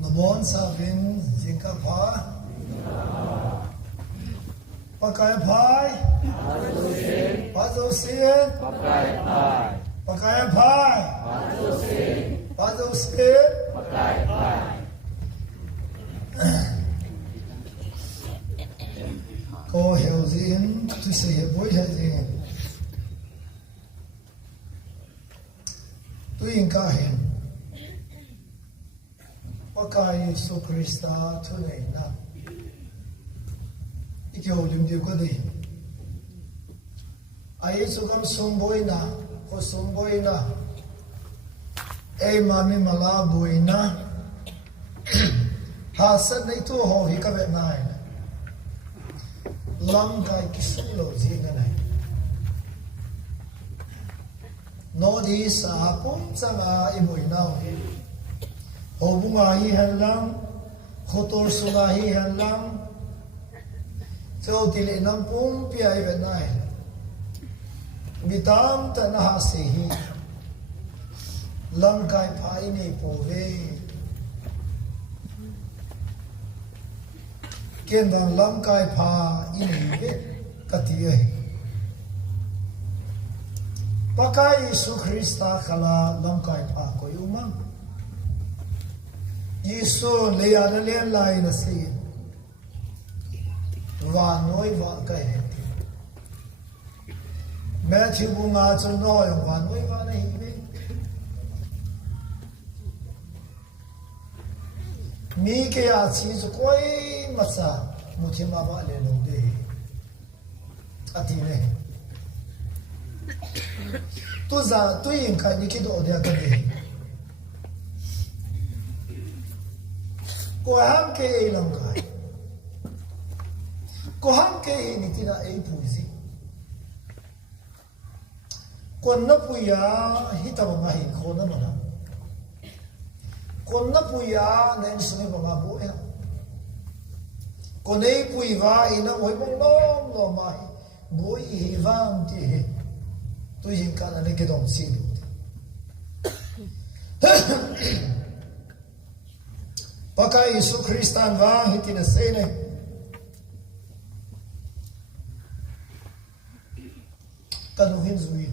Nabon sabin zingka pa pakai pai pazosin pakai pai pazosin pakai pai ko hiểu zin tu se he boy he zin tu inka hen pakai Yesus Kristus tu nei na ikyo limdi ko dei ai Yesus kam somboy na ko somboy na ei mami mala boy na hasan nei tu ho hi ka ve nai lam kai kislo ji na nai no di sa pum sama iboi na Hobunga hi hanlang, khotor suna hi hanlang, so tili nang pung piyay venay. Bitam tanaha sihi, langkay pa ini pove. Kendang langkay pa ini katiyay. Pakai Yesu Krista kala langkay pa ko umang. Yesu leya na len lai na si va noi va kai Matthew bunga chu no yang va noi va na hi mi ke ya chi chu koi ma sa mu thi ma ba le no de ati ne tu za tu yin ka ni ki do de ka de ko ham ke ilang kai ko ham ke ni tina ei puisi ko na puya hita ba hi ko na mana ko na puya nen sumi ba ma bo ya ko nei pui va ina oi bong lom lo mai bo hi vam ti he tu yin ka na ne ke dong si Pakai Yesus Kristus va hitina sene kanuhin zui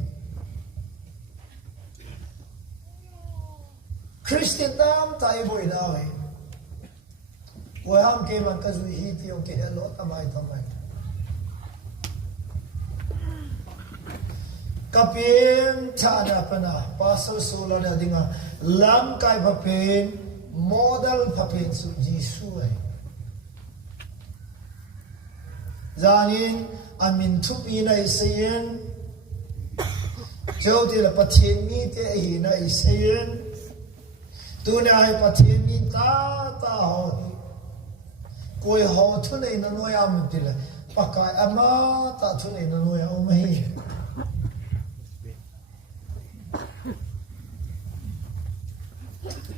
Christian nam tai boy nawe ham ke man ka zui hiti o ke lo tamai kapin thana pana pasal solo na dinga lam kai papen model papin su Jisu ai zanin amin thup ina isayen jodi la pathin mi te ina isayen tuna ai pathin mi ta ho koi ho thu nei na noya mutila pakai ama ta thu nei na noya o mai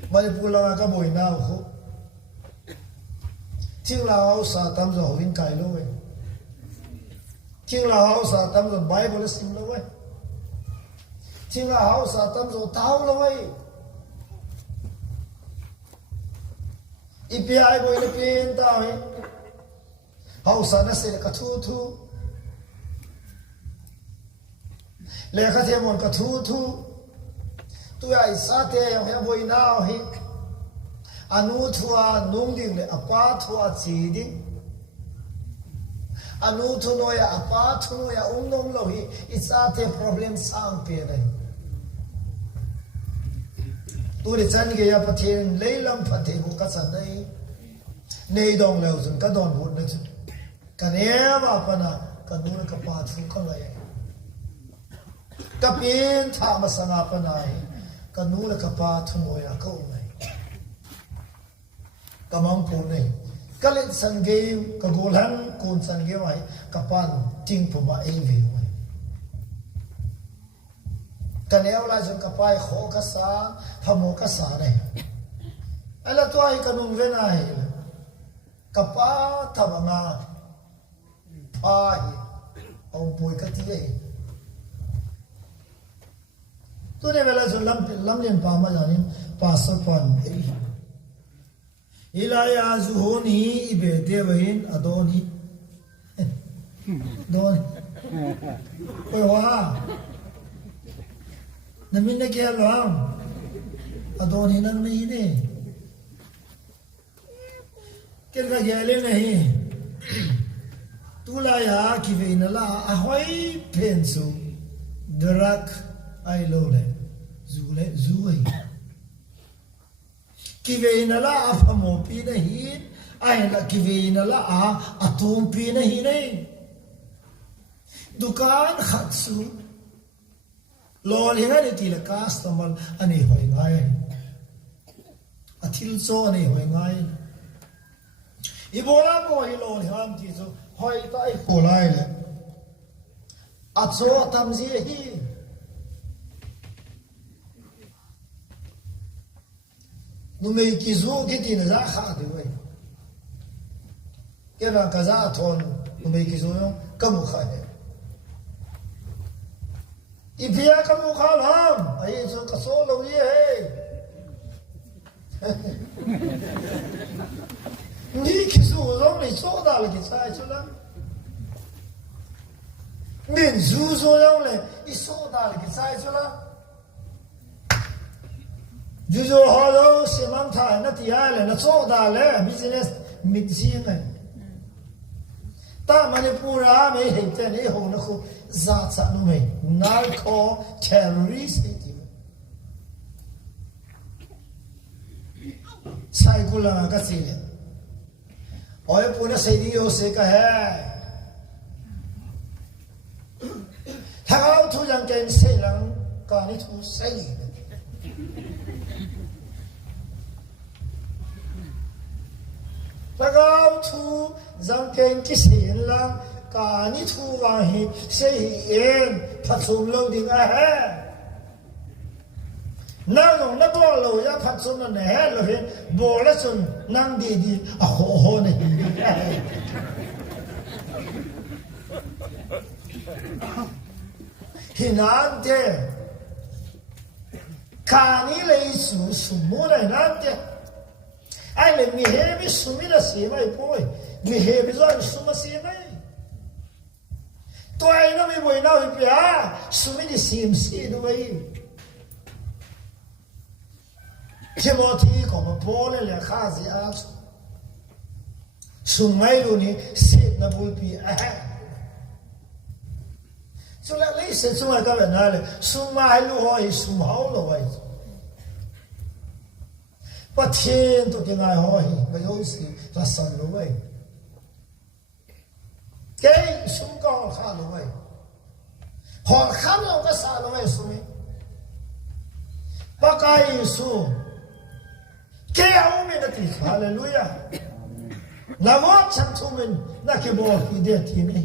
Manipula ka boy na ho Ting lao sa tam zo win kai lo we Ting lao sa tam zo Bible sim lo we Ting lao sa tam zo tao lo we IPI boy le pin ta we Hau sa na se ka thu Le ka the mon ka thu tu ai sa te yang he boy now hi anu thua nung ding le apa thua chi ding anu thu no ya apa thu no ya nong lo hi it's a te problem sang pe dai tu le chan ge ya pathen leilam pathe ko ka san dai nei dong lo zun ka don bu na chu ka ne ba pa na ka nu ka pa thu ka la ya ka pin tha ma sanga pa na kanula kapa thumoya ko mai kamang po nei kalit sange kagolan kun sange mai kapan ting po ba evi mai kanel la jong kapai kho ka sa phamo ka sa nei ala to ai kanung ve na hi kapa thabanga ai ông bùi cái gì tôi này là rồi lâm liền pa mà rồi pasapan ilaya zuhoni ibe devahin adoni doni wa namin na kaya lang adoni nang nahin kaya gale nahi tulaya kive inala ahoy penso darak ay lole zuhay kive inala afamo pinahin ay na kive inala atom pinahin dukan khatsu lol hinga ni tila customer ani hoy ngai atil so ani hoy ngai ibola mo hi lol ham ti so hoy tai kolai le atso tamzi hi nu me kizu ki ti na za kha de wei ke na ka za thon nu me kizu yo kam kha he Ibia kamu kalam, aye so kasolo ye hey. Ni kisu rong li so da le ki sai chula. Min zu so rong le I so da le ki sai chula. Ju jo ho lo si man thai na ti ai le na so da le business mit si ngai. Ta Manipura me he te ne ho na khu Zatsa no me narco terrorist Saikula Gatsile Oy Puna Saidio Seka hai How to young game Selang Kani to say How to young game Kisin lang Kani tu wahi sehin patsum lo ding ahe. Nang na bolo ya patsum na he lo he bola sun nang di a ho ne. Hinante kani le su mo na hinante. Ai le mi he mi sumira si mai poi mi he mi zo suma si mai. Tôi nó mới mùi nào hiệp ya, sumi đi sim si đâu vậy? Timothy có một bố này là khá gì á, sumai luôn đi xịt na bùi pi cho nên lấy sự sumai các bạn nói là sumai lu hỏi sum hậu là vậy, bắt thiên tôi tiếng ai hỏi, bây giờ sự là sân là vậy. Cái súng con khá là vậy họ khá là cái xa là vậy súng bác ai súng cái ông mình đã thì hallelujah là vợ chẳng chúng mình là cái bộ khi đẹp thì này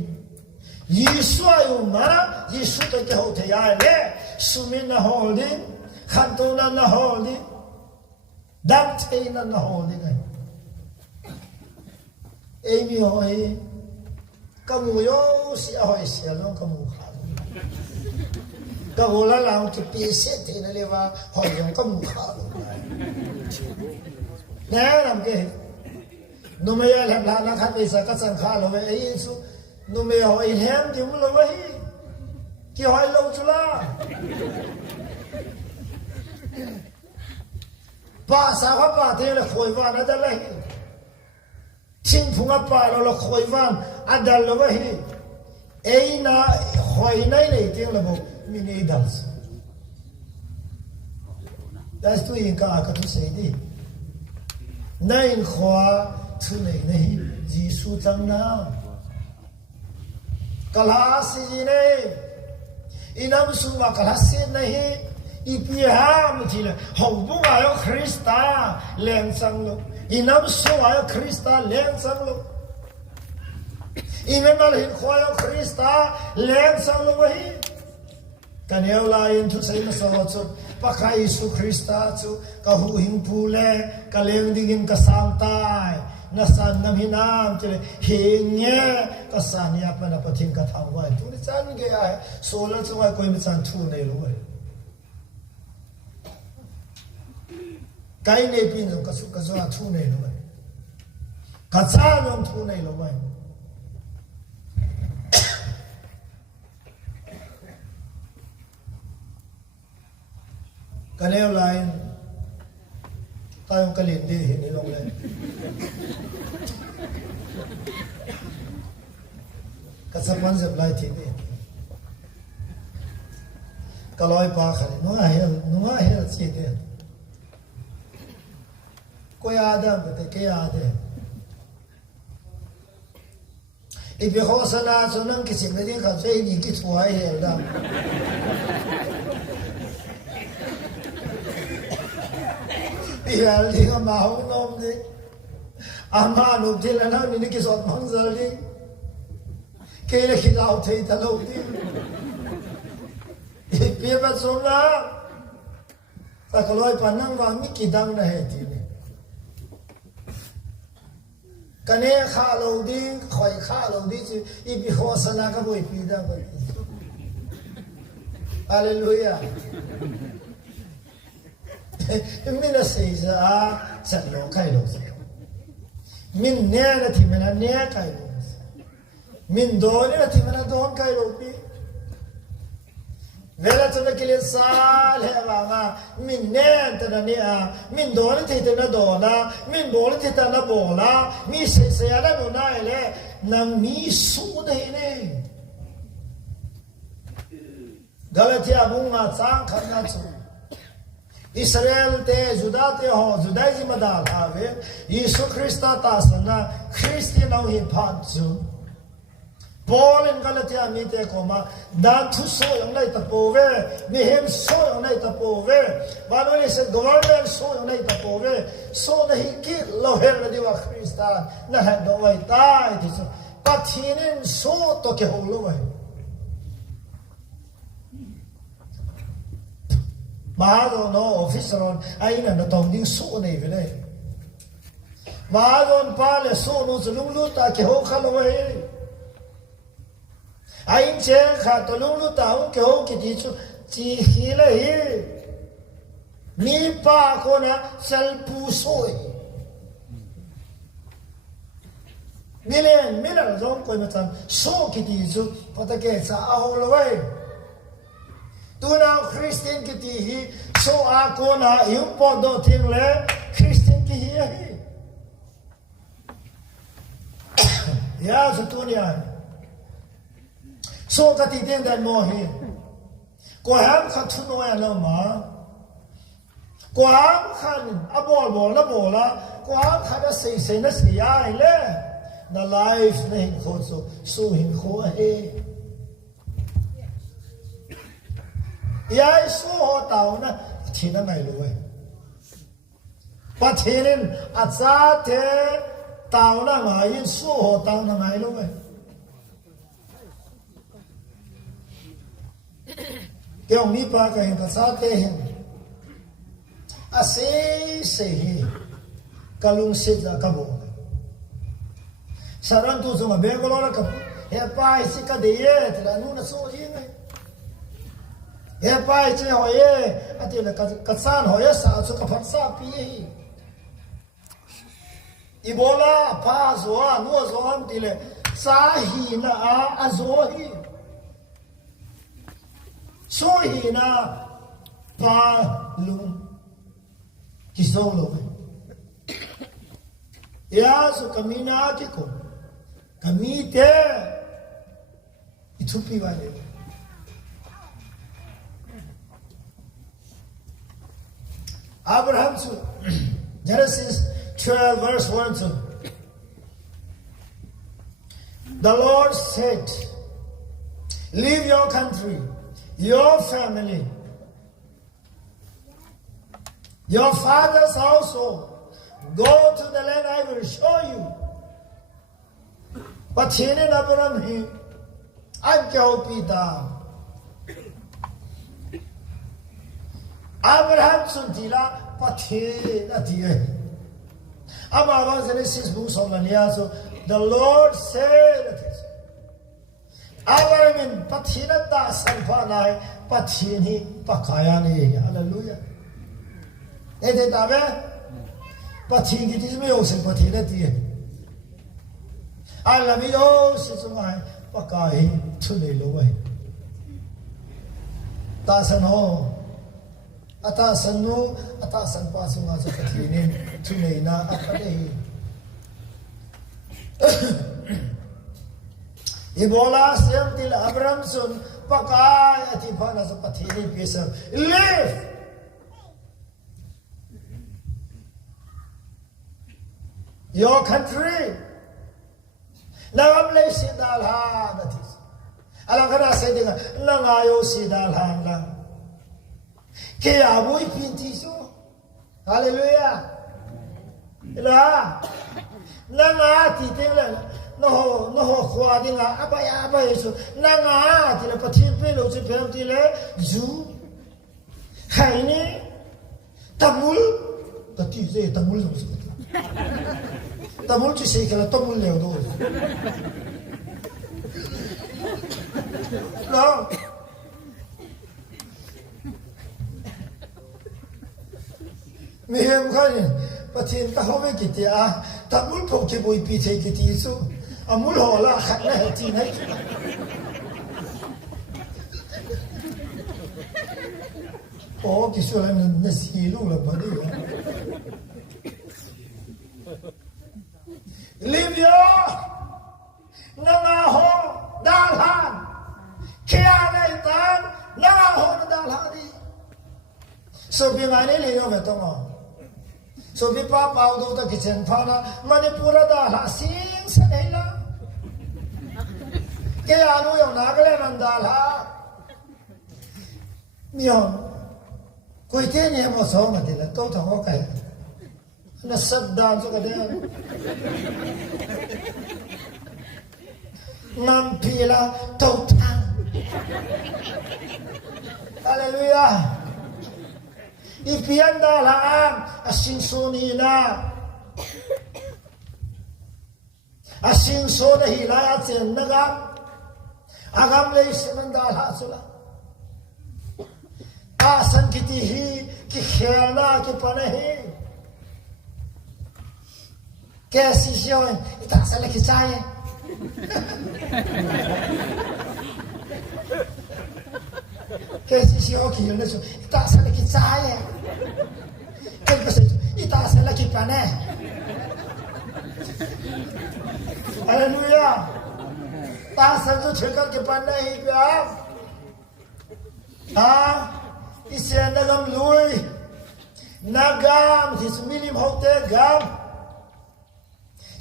Giêsu ayu mà Giêsu tới cái hậu thể ai lẽ súng mình là hồn đi khăn tu là hồn đi đam thế là hồn đi này em yêu hỏi kamu yo si ahoy si along kamu kha kamu la lang ki pi se te na le wa hoy yong kamu kha lo na lam ke no me ya la na kha pe sa ka sang kha lo me ai su no me hoy hem di mu lo wa hi ki hoy lo chu la pa sa kha pa te le khoi wa na da la hi Chinh phung áp bà là khối văn adal là vậy ấy na khối này này tiếng là một mini dance that's too in cả cái thứ gì đi này khóa thứ này này Giêsu tăng nào kalasi này inam suma kalasi này ipiham chỉ là hậu bung ayo Christa lên sang luôn Inam suaya Krista len sang lo. Inam hin khoya Krista len sang lo wahi. Kanel lain tu say na sa so pakha Isu Krista chu ka hu hing pule ka leng dingin ka sangtai na san nam hinam chile hinge ka san ya pa na pathing ka thawai tu ni chan ge ai solar chu ai koi mi chan thu nei lo cái này pin rồi cái số thu này rồi cái giá nhóm thu này rồi cái này lại tao cái liền đi hiện nay long lên cái sắp bán dẹp lại thì đi cái lối ba khai nó ai là gì thế coi Adam cái cái Adam ít bị khó xử na cho nên cái chuyện này không phải những cái thua hay là bây giờ thì cái mà không nom đi ama nộp tiền là nào những cái sọt măng giờ đi cái này cái lao thấy ta lâu đi bây giờ xong là ta có lối phản năng và mấy cái đăng này thì cái này khá lâu đi khỏi khá lâu đi chứ ít bị khó xử na cái buổi bị đăng vậy Hallelujah mình là xây ra sẵn lỗ khai lỗ gì mình nè là thì mình là nè khai lỗ mình đón là thì mình là đón khai lỗ đi về là cho nó kia xa lẽ mà mình nè thì là nè mình đón thì nó đón là mình bố thì nó bố là mình xây ra nó này lẽ nằm mi số đấy này Galatia bung mà sang khăn na chú Israel te Juda te ho Judaism da tha ve Yesu Christa ta sana Christian au hi phat chu Paul in Galatia mi te ko ma dan thu so yong nai ta po ve mi hem so yong nai ta po ve ba no le se government so yong nai ta po ve so na hi ki lo her na diwa Christa na ha do wai tai ti so pathinin so to ke ho lo wai mà rồi nó office rồi anh là nó tổng đi số này về đây mà rồi pa là số nó chỉ lúc ta kiểu khá là vậy anh chơi khá to lúc ta ông kiểu cái gì chứ chỉ khi là gì mi pa con á sel pu soi mi là giống coi mà thằng số cái gì chứ bắt ta cái sao ao là vậy tu nào Christian cái gì hi so a con à yêu bỏ đồ thiên lệ Christian cái gì hi ya so tu nia so cái gì tên đàn mò hi có ham khát thu nói là mà có ham khát bỏ là có ham khát nó xây nó xây ai lệ na life này khổ so hình khổ he ya số tàu na thì nó ngày rồi bắt thì nên giá thế tàu na ngày số tàu na ngày rồi cái ông đi ba cái hình giá thế hình xây kalung xây ra cái bộ saran tu sama bé có lo cái hệ bài xí cái đấy thì là nó số gì này hệ bài chơi hỏi à thì là cái san hỏi sao cho cái phát sa pi Ebola pa zo no zo thì là sa hi na a zo hi so hi na pa lung ki zo lo ya so kamina ki ko kamite itupi wale Abraham to Genesis 12 verse 1 to the Lord said, leave your country, your family, your father's household, go to the land I will show you. But here in Abraham, I'm going to Abraham suntila pathe na diye. Aba Genesis book so the Lord said, Abraham pathe na ta sanpa nai pathe ni pakaya ni. Hallelujah. Ede tabe Pati kita semua usah pati nanti. Alam itu sesuai pakai tunai luai. Tasano, atasan pasung aja pati ini tunai na apa deh. Ibola siam til Abramson pakai ati pana seperti ini biasa. Live. Your country. Nagam le sidalhan atis. Alang kana say dinga nangayo sidalhan lang. Kaya amoy pintiso. Hallelujah. Ila. Nangati tinglan. No khwa dinga abaya so nangati le patin pe lo se pem ti le zu. Khaini tamul tati se tamul so. Tamul ci sei che la tamul le do. No. Mihem khani patin ta home kitia tamul phok ke boi pi thei kiti so amul hola khat na ti nai. Oh kisura na silu la badi. Libya nangaho dalhan kia naitan nangaho dalhani so bimane leyo betongo so bipa paudo ta kitchen phana manipura dalha sing sanela kia anu yo nagale mandalha mion koite ne mo so ma de la to thong kai na saddan so kade nam pila totan hallelujah ipianda laan asin sonina asin sona hilaya chen naga agam le semanda la sula asan kiti hi ki khela ki panahi कैसी शो है इतना साल की चाय कैसी शो की है ना सो इतना साल की चाय है कैसे इतना साल की पाने हालेलुया तासल तो छेकर के पाने ही क्या हाँ इसे नगम लुई नगम जिस मिलिम होते गम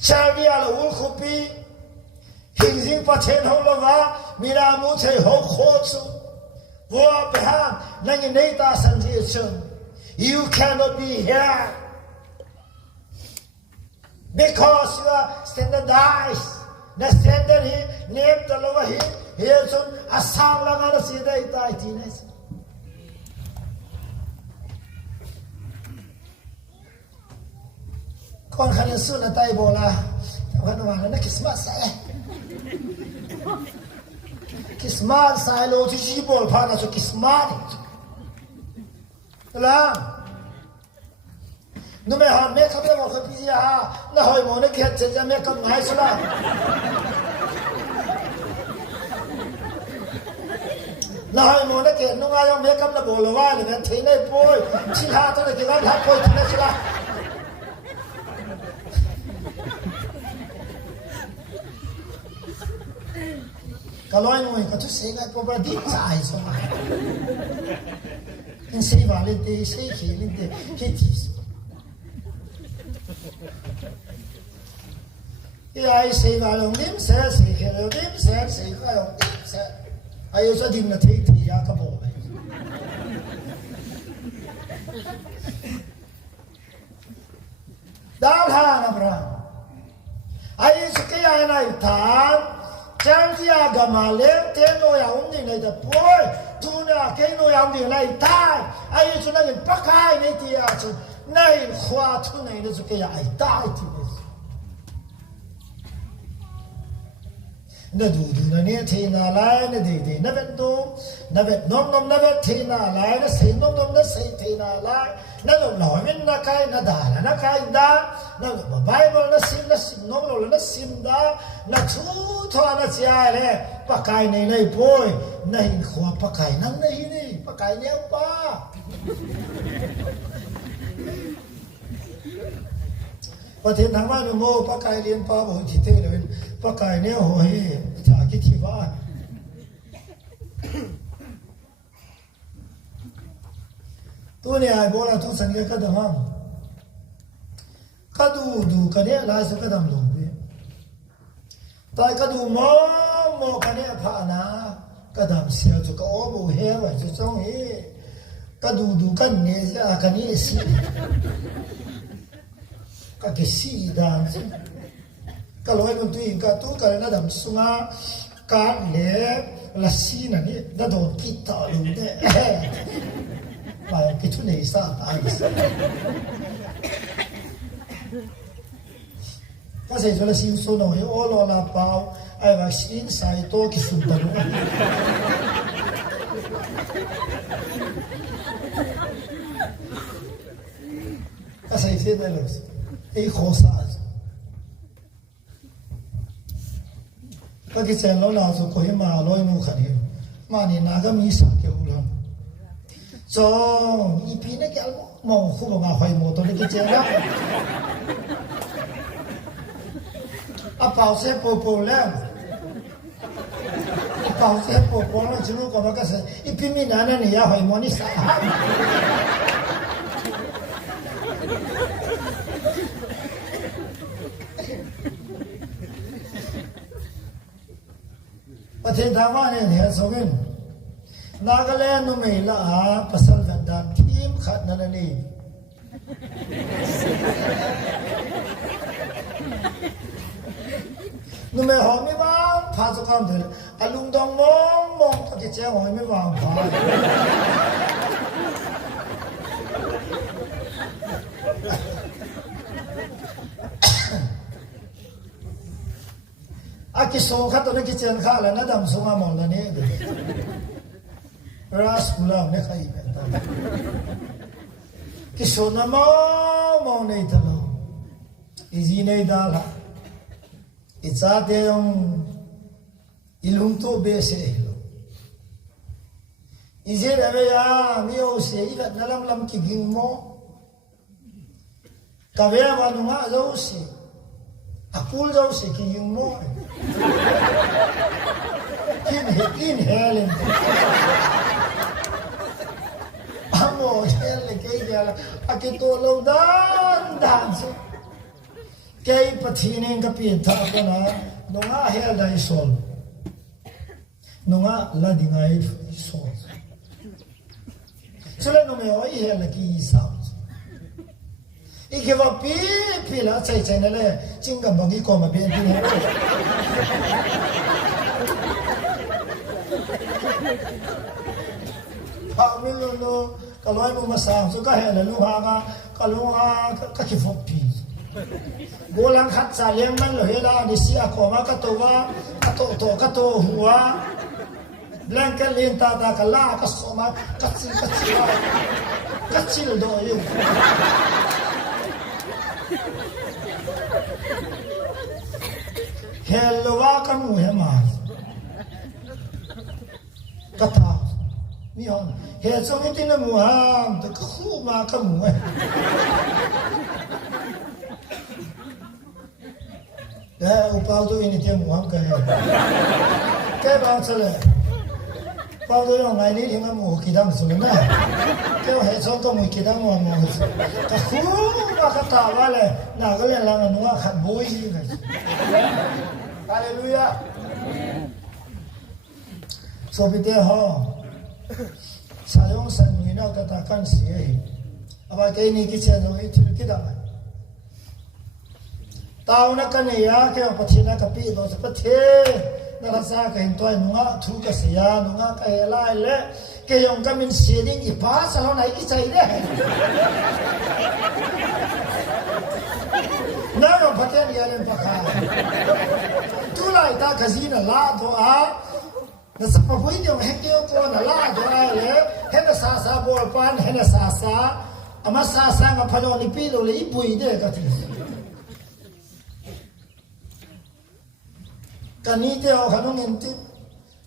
Charlie ala ul khupi hingzing pachen ho lova mira mu che ho khotsu wo beha nang nei ta san ji chun you cannot be here because you are standardized na standard hi name to lova hi here chun asam laga na sida ita itines con khăn xuân là tay bò là khăn hoàng nó Christmas sai Christmas sai lô thì chỉ bò pha là cho Christmas là nó mẹ họ mẹ không biết một cái gì à nó hỏi một nó kia chết ra mẹ cầm ngay xuống là nó hỏi một nó kia nó ngay ông mẹ cầm là bò là vai thì thế này bôi chỉ hai thôi là cái đó hai bôi thì nó sẽ là kalau yang mereka tu saya nak pergi di cai semua. Ini saya balik di saya kiri di kiri. Ya saya balik dim saya kiri dim saya balik dim saya. Ayo saya dim nak tiada ya kamu. Dah lah Abraham. Ayo sekian ayo tan. Jangan agama lem teno yang undi ni dah boy, tuna keno yang undi ni tai, ayo tu nak pakai ni dia tu, ni khua tu ni tu kaya ay tai tu. Nda du na ni thina lai na de na vet tu, na vet nom na vet thina lai na sei nom na say tina la na lo no min na kai na da na kai da na bible na sim no lo na sim da na thu tho na chia le pa kai nei nei poi na hin khwa pa kai nang nei ni pa kai neo paประเทศทางบ้านโมปะกายเรียนป้าบอกที่เท่เลยปะกายเนี่ยโอ้ยจากกิที่ว่าตัวเนี่ยไอ้โบราณทุกสัญญาก็ดำก็ดูกันเนี่ยลายสุดก็ดำลงไปแต่ก็ดูมองกันเนี่ยผ่านะก็ดำเสียจุกก็โอ้โหเหี้ยไว้จุดจ้องเหี้ยก็ดูกันเนี่ยกันนี่สิก็แค่สีด่างสิก็ลอยบนตัวเองก็ตู้กันน่าดำสุงาการเล่ละสีนั่นนี่น่าโดนกิตาลุงเนี่ยไปกิทุนเนซ่าตายก็ใส่จุลสินสุนอยโอโลลาเปาไอ้วัคซีนใส่โตกิสุนตลุก็ใส่เทียนได้เลยไอ้โคซ่าก็คิดเช่นเราเราสุขให้มาลอยมูขันเหรอมาเนี่ยนาก็มีสักเกี่ยวกับจงอีพีนี่แกมองคู่กับมาไฟโมตัวนี้คิดเช่นแล้วอาเป่าเสียโปโปแล้วอาเป่าเสียโปโปแล้วจะรู้ก็ว่าก็เสียอีพีมีนาเนี่ยยาไฟโมนี่สาประเทศทางว่าเนี่ยเห็นสมินนากาแลนด์นุ่มเอล่าภาษากันดานทีมขัดนั่นนี่นุ่มเอหอมไม่วางพาสุขามเถิดอลุงดองมองตะกี้เจ้าหอยไม่วางพาอากิโซข้าตัวนี้กิจเจนข้าแล้วนะดำสงามองตัวนี้ราสกุลาไม่ใครเป็นตัวกิโซน้ำมองในตลอดอีจีในดาละอีจ้าเดียงอีลุงโตเบสเอลอีเจเรเบียมีโอเสียอีกัดนั่งลำกิกิงโมกะเวียมานุงะเจ้าเสียอาคูลเจ้าเสียกิงโมกินเฮลินอาโมเฮลิเกย์ละอากิโตโลดานสิเกย์ปะทีนึงก็เปลี่ยนท่ากันนะนงอาเฮลได้โซลนงอาลาดิงไอโซลฉะนั้นนงเอโอเฮลกีสาวอีกว่าปีละใจนั่นแหละจริงกับบังอีกคนมาเป็นที่ไหนพามิลโลก็ลอยมุมาสามสุดก็เห็นลูกหางก็ลูกหางก็คิดฟบปีโบราณขัดสาเลี้ยงมันเลยละดิเสียขอมาก็ตัวว่าก็ตัวหัวแรงกันเลี้ยงตาก็ล่าก็สมาก็ชิลโดยอยู่เฮลว่ากันหนูเฮมาก็ท่ามีห้องเฮสมิตินหมู่ห้ามแต่ก็คู่มากันหมู่แต่อุปาตัวนี้ที่หมู่ห้ามกันแค่บางส่วนปาตัวยังไงนี่ที่มันหมู่คิดทำสุดนะแค่เฮสก็หมู่คิดทำหมู่ก็คู่มาก็ท่าว่าเลยน่าก็เรียนแล้วหนูว่าขัดบุยกันฮาเลลูยาโซบิเตฮอสายองสันมีนาก็ตากันเสียอาว่าแกนี่กิจเจนอีทุกิดาตาวนักกันเนี่ยแกว่าพัฒนากับปีโดนพัฒนารักษากันตัวนุ่งทุกข์เสียนุ่งก็เอล่าเล่แกยองกันมินเสียดิ้งอีพาสเราไหนกิจใจเนี่ยนั่นเราพัฒนาเรื่องปากกาทุลัยตาขจีนลาตัว那怎么会用很丢过呢？拉出来了，很多沙沙波板，很多沙沙，阿妈沙沙个朋友你比如了一倍的个东西。กันนี้เดียวขนมเงินติ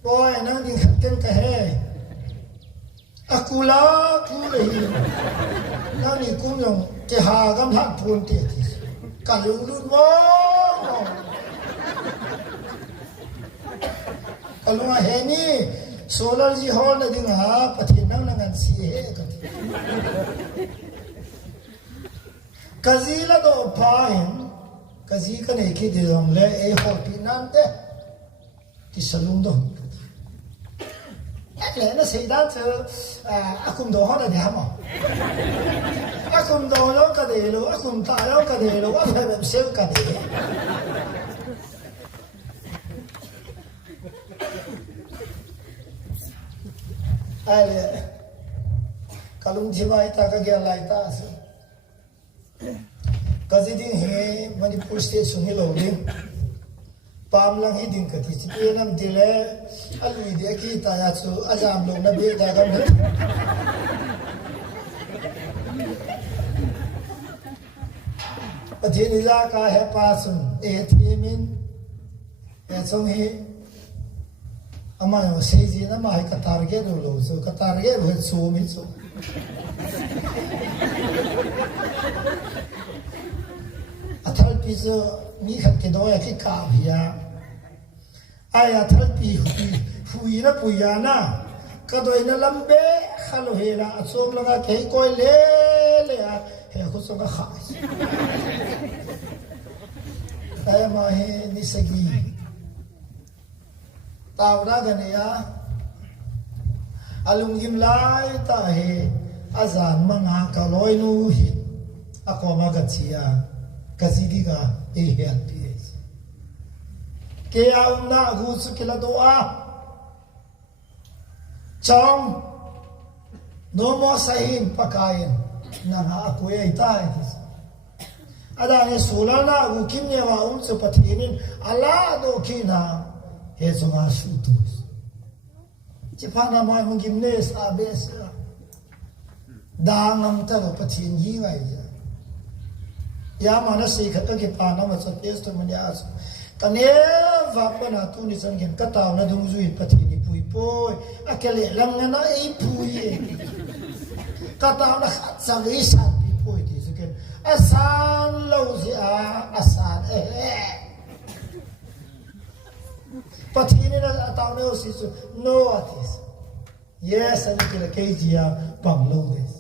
บอยนั่งดิ้งขัดกันกะเฮอากูลากูเลยนั่นนี่กูยงเกหากำลังพูนเตียทีกันลุงลุนวะกันลุงเฮนี่โซลาร์จีฮอลนั่นดิ้งหาปฏินั่งนั่งสีเฮกันกะซีละโดพาหินกะซีกันเอคิดยองเลยฮอลปีนั่นเด้ที่สลุงดงเลยนะสิ่งนั้นคืออาคุมโดเขาได้ทำอ่ะอาคุมโดแล้วก็ได้รู้อาคุมตายแล้วก็ได้รู้ว่าแบบเซลก็ได้ไอ้เลยกลุงที่ว่าตากระเกียร์ไล่ตาสิก็จะดิ้งเฮมันที่พูดสเตชันให้เราดิ้งปามลังให้ดิ้งกันที่เป็นน้ำดีเลยอันนี้เด็กที่ตายสู่อาจารย์ลงนับเบี้ยได้กันเลยประเทศนี้ละก็ให้ปาสุนทีมินแต่ส่งให้อามาอย่างเสียจีน่ะมาให้กตาร์เกตรู้สู่กตาร์เกตรู้สู่มิสู่อัฐัลปีโซมีขัดเกดอยที่กาบิยาไอ้อัฐัลปีหุยนะปุยานะก็โดยนั่นลำเบะขัลเฮระอัศวมลงาเกยก้อยเล่เล่เฮ้คุสงะขายไอ้มาเฮนิสกีตาวรากันเนี่ยอลุงยิมไลตาเฮอาจารย์มังหากลอยนูฮิอากอมากัจจิยากะซีดีกาเอเฮลพีเอสเกียอุนากูสกิลาโดอาจองโนโมไซฮินปะกายินนั่นหาคุยไอ้ตายที่อาดาเนสุลานากูคิมเนวาสุปะทีนินอัลลาโดคีนาเฮซงาชูตุสจิพานามามึงกิมเนสอาเบสดางนำตะโลปะทีนยีไงยามานะสีขัดก็ปานะมาสเตสต์มันยาสกันเนวาปนาตุนิสังเกตกะตาวนะดุงซุยปะทีนิปุยปุยอะเคเลลังนะไอปุยกะตาวนะขัดสังอิสันปิปุยที่สุเกนอาซานโลซิอาซานปะทีนี่นะตาวเนโอซิสุโนอาติส yes อันนี้คือเคจิยาปังโลเดส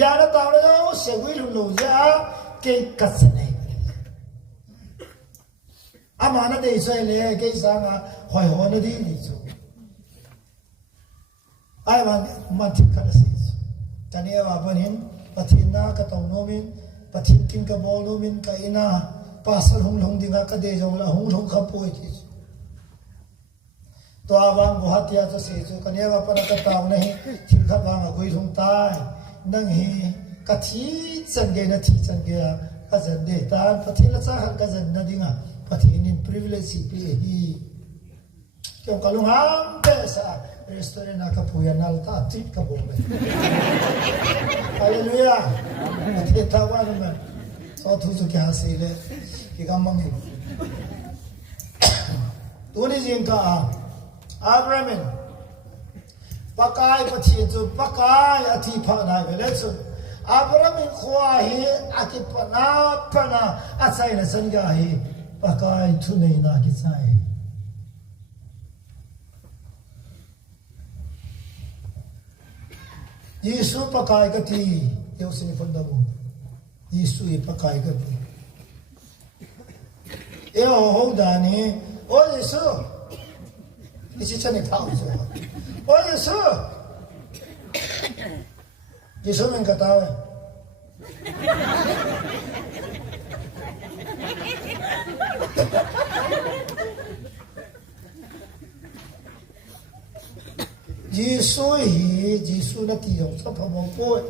ยาณตาวเนโอเสวิลุโลยาเกกัสเนอามานะเดซอยเลเกซังอ่ะหอยหอนะดีนี่ซุไอ้มันทิกันสิตอนนี้ว่าปนินปะทินนะกะตองโนมินปะทินกินกะบอโนมินกะอินาปาสลหงหงดิงะกะเดจงละหงหงขะปุยติตัววางบุหัตยาจะเสียจุกันเนี่ยว่าปะกะตาวนะฮิทินขะวางอะกุยหงตายนังฮิกะทีจันเกนะทีจันเกะกะจันเดตานปะทินละซะหันกะจันนะดิงะปะทินิน privilege ปีฮีเกี่ยวกับลุงฮัมเตสะrestaurant นะกับผู้ยานัลตาทิพกับผมเลยฮาเลลูยาเทตาวานะสอทุสุกะสิเลกิกามังตัวนี้จิงกาอับรามินปากายปะทิจุปากายอธิภาณาเวเลสุอับรามินขวาฮีอธิปนาปนาอาศัยนะสัญญาฮีปากายทุเนนากิไซยิสุปากายกติเดี๋ยวสิฟังดูยิสุปากายกติเอ๋อฮูดานี่โอ้ยิสุนี่ฉันนี่ท้าวยิสุโอ้ยิสุยิสุมันกตาวYesus na tiyong sa pamangpoy.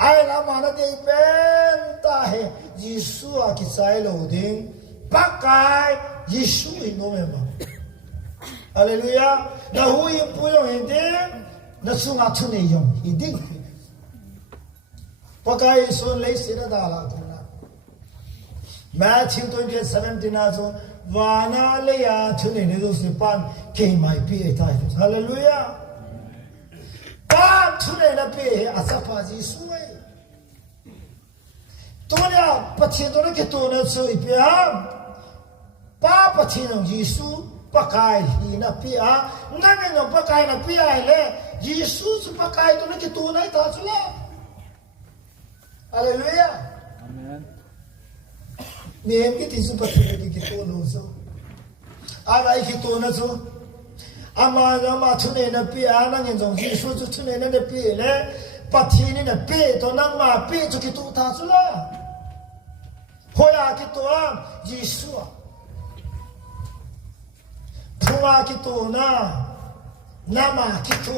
Ay naman na di benta he. Yesus akisay loading. Pakay 耶稣因我们嘛，哈利路亚，那我也不用一点，那是我出来用一定。不该说类似的大了，Matthew 20:17那说，瓦那利亚出来的都是办给买别的，哈利路亚，办出来的别阿萨巴耶稣哎。多了不听到那个多那时候一边，爸不听从耶稣不该伊那边啊，那个人不该那边嘞，耶稣是不该到那个多那打出来，哈利路亚。你们个地是不听那个多那时候，阿来个多那时候，阿妈出来那边啊，那个人从耶稣就出来那边嘞，不听那边到那嘛边就给多打出来。Hoya kita Yesus, Tuhan kita nama kita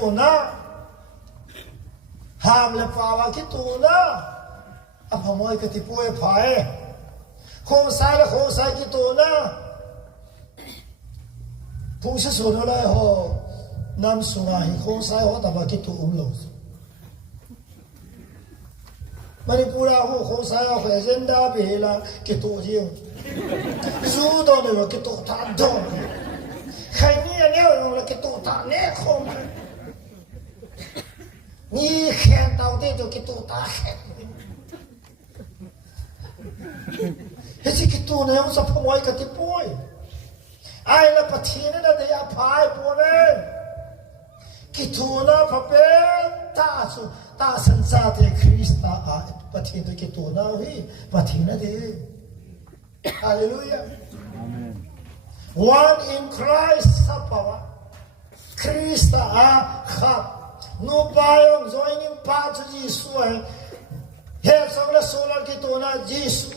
ham lepawa kita apa mau ketipu apa khosai kita fungsi soalnya ho nam sungai khosai ho tapi kita umlos Manipura ho khosai ho agenda bela kita je sudah ni kita tak ada khai ni orang kita tak ni khom ni khen tao tu kita tak khen Hesi kita ni orang siapa mau ketipu ai la pathina na dia phai pone kita na pape ta sansa de Krista a pathina kita na hi pathina de hallelujah amen one in Christ sapawa Krista a kha no bayong joining part Jesu he sangla solar kita na Jesu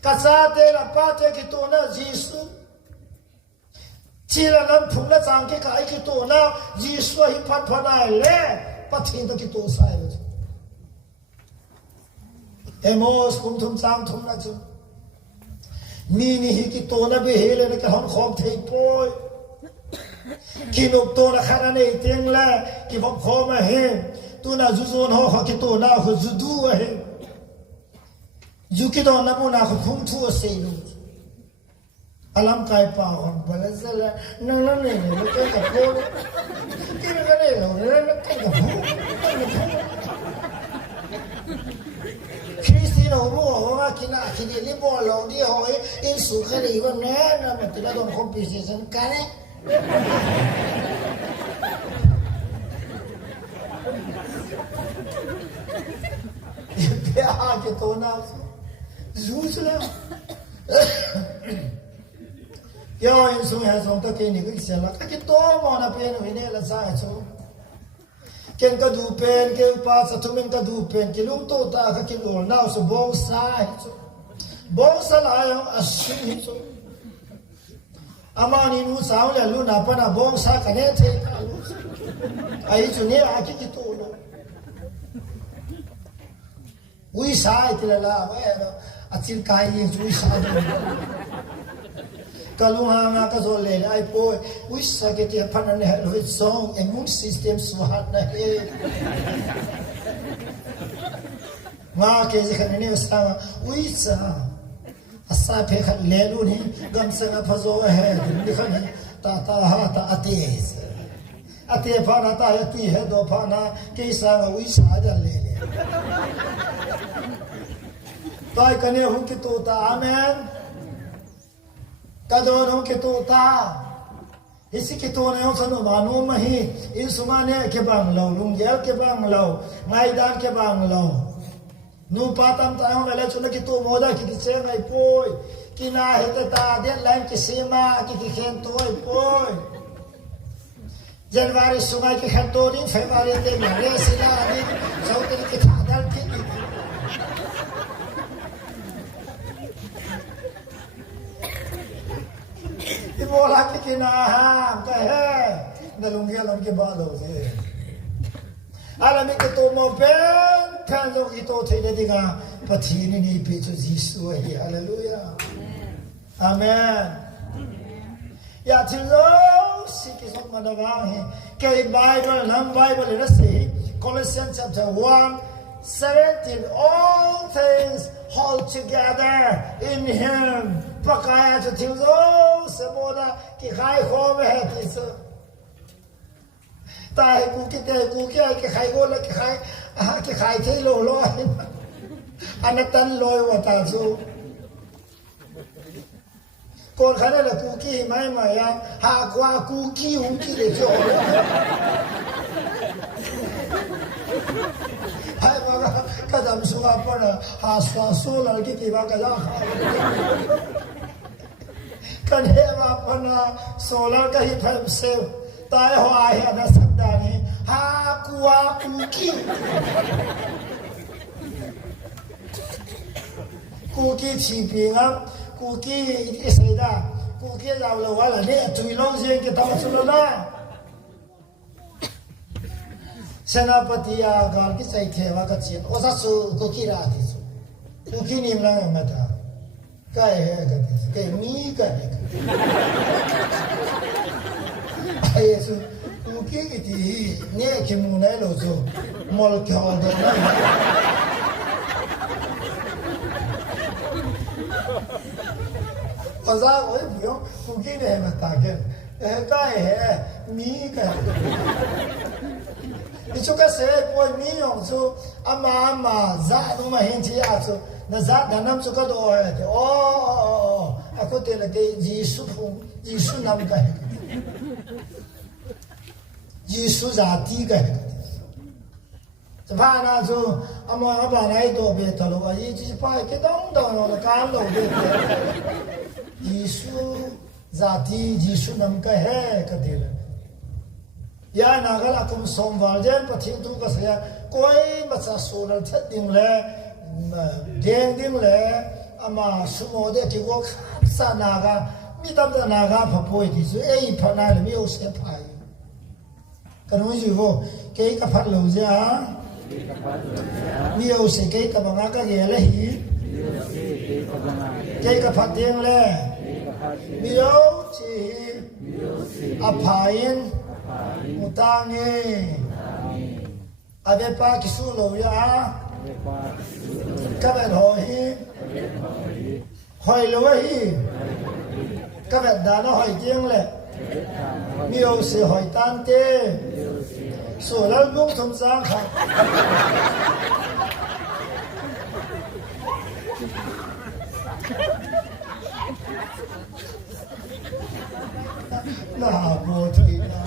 kasate la pate kita na Jesu Cila nan phuna chang ke kai ki to na Yesu hi phat phanai le pathin to ki to sai lo Emos kum thum chang thum na chu ni hi ki to na be hele na ka hon khom thei poi ki nok to na khana nei teng la ki bom khom he tu na zu zon ho ki to na ho zu du he zu ki do na bu na khum thu se lo Alam kai pawang balasala nang nanay na nagkakapo kinakanila na nagkakapo Kristino mo nga kinakilili mo alaw di ho insu ka na iwan na naman tinadong kompisyon ka na Ipia kito na Zuzula Yo in sung ha song ta ke ni ke se la ka ke to mo na pen we ne la sa chu ken ka du pen ke pa sa tu men ka du pen ke lum to ta ka ke lo na so bong sa chu bong sa la yo asu chu amani nu sa le lu na pa na bong sa ka ne the ka lu ai chu ne a ki to lo wi sa ti la la we a chin kai yin chu sa Kalunga ka so le ai po wis sa ke ti phanan ne lo song immune system suhat na he ma ke je khan ne sa wis asa phe khan le lu ni gam sa nga phazo he ni khan ta ha ta ate pha na ta ya ti he do pha na ke sa wis sa da le tai kane hu ki to ta amen Kadon ke to ta isi ke to ne so no manu mahi in sumane ke bang lo lung gel ke bang lo ngai dan ke bang lo nu patam ta on le chuna ke to moda ki se ngai poi kina heta ta de lan ke sema ki khen to poi January sungai ke khen to din February de ne sila ni so ke ta dal ke Bola ke kinaham ka he nalungya lang ke balo se alam ke to mo ben kan do ito thele diga pathini ni pe chu Jesu hi hallelujah amen Ya chilo sikisot madavang ke Bible nam Bible rasi Colossians chapter 1:17 all things hold together in him pakaya chilo saboda ki khai kho me hai tiso tai ku ki ki khai go la ki khai thei lo lo anatan loi wa ta chu con khá là cookie mai mà ya hạ qua cookie để cho hai mà cái đam số apa là hạ xóa số là cái ba cái đó cái này mà apa là số là cái gì phải sell tai hoa hay là sẵn đàn hạ qua cookie chỉ biết cookie ít xảy ra cookie giàu là quá là nè tùy lâu riêng cái tao xuống đó Senapati agar cái say theva cái chuyện ô sao su cookie ra thì su cookie niệm là mà ta cái cái mi cái ai su cookie cái gì nè cái muốn này lo su mol cái ao đó ở ra với biểu cũng cái này mà ta cái mi cái đi chỗ cái xe coi mi用chỗ ama giá nó mà hiện chỉ à chỗ nó giá đã nằm chỗ cái đồ ấy thì à có thể là cái Giêsu nằm cái Giêsu giá tí cái phải là chỗ ama bà này đồ biệt thọ rồi chỉ phải cái đống đồ là cán đồ biệt Giêsu zati Giêsu nam ka hai ka dil ya nagala kum somwar jen pathin tu ka saya koi bacha solar that ding le deng ding le ama sumo de ki go sa naga mi tam da naga phapoi ti su ei phana le mi o se phai kanu ji go ke ka phat lo ja mi o se ke ka banga ka ye le hi ke ka phat ding le Miro chi apain mutange adepa kisulo ya kabe hoi hoi lo hi kabe da no hoi tieng le miro se hoi tan te so la lung thum sang kha na bo thei na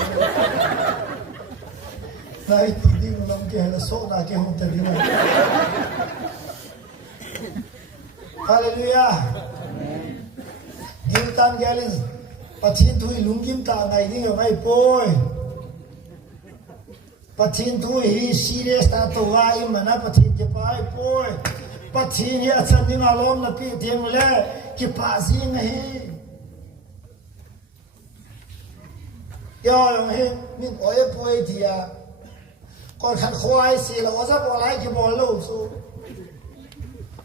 nai ti ding lam ke la so na ke hon ta ding hallelujah ding tan galin pathin thui lungkim ta ngai ding ngai poi pathin thui hi serious ta to wa I mana pathin ke pai poi pathin hi achan ding alom na pi ding le ki pa zing hi Yo he min oi poi thia con khăn khoai xì là có rất bỏ lại cái bò lâu số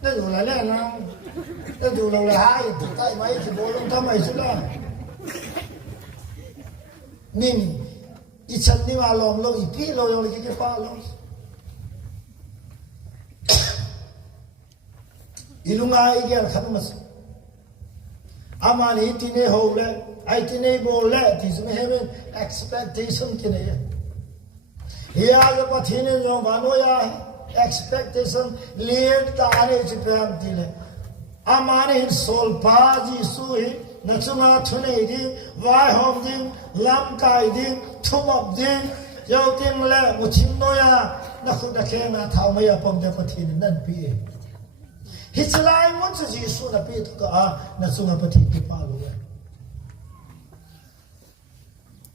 nó dù là lên nó dù là hai thì tay mấy thì bò lông thăm mày xuống đó mình ít chân đi mà lòng lâu ít tí lâu rồi cái pha lâu ilungai cái khăn mà amani tine ho le ai tine bo le thì chúng mình expectation cái này ya ga pathine yo bano ya expectation liet ta ne chipam tile amani sol pa ji su hi nachunga thune di vai hom ding lam kai ding thumop ding yo ting le mu chim no ya na khu da khe na thau ma ya pom de pathine nan pi Hichalai mun su Giêsu na pi to ka na sunga pathi ki pa lo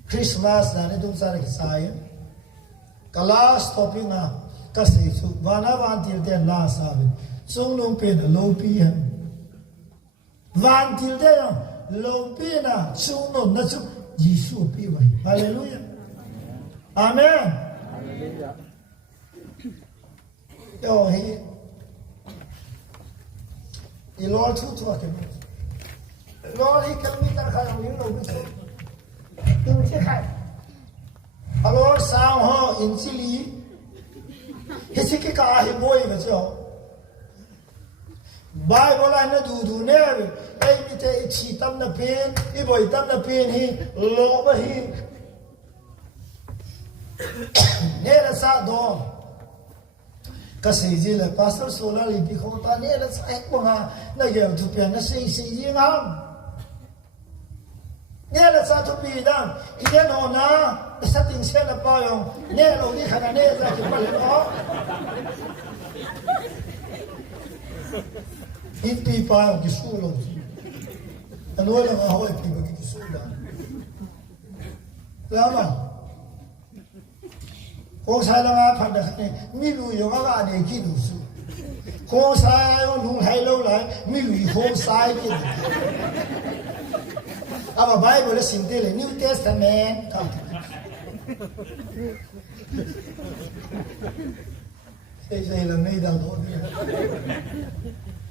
Christmas na ne dung sa ki sai kala stopping na ka se su wana van til de la sa bin sung nong pe na lo pi han van til de lo pi na sung nong na su Giêsu pi wa hallelujah amen hallelujah yo he The Lord too talking. Lord, he can meet that kind of you know. in chi khai alo sao ho in chi li he chi ki ka he boy ve cho Bible line na du ne ai mi te chi tam na pen I boy tam na pen hi lo ba hi ne la sa do ka sei ji la pastor solar li bi kho ta ne la sa ek ko ha na ye tu pen na sei ji ngam ne la sa tu bi dang I ne no na sa ting se la pa yong ne lo ni khana ne sa ki pa le no If people are the school, and all of our people get the school. Lama. Kung sa lang apan na milu yung aga ni kinusu. Kung sa yung hello lang milu yung sa ikin. Our Bible is in the New Testament. Say lang na idang doon.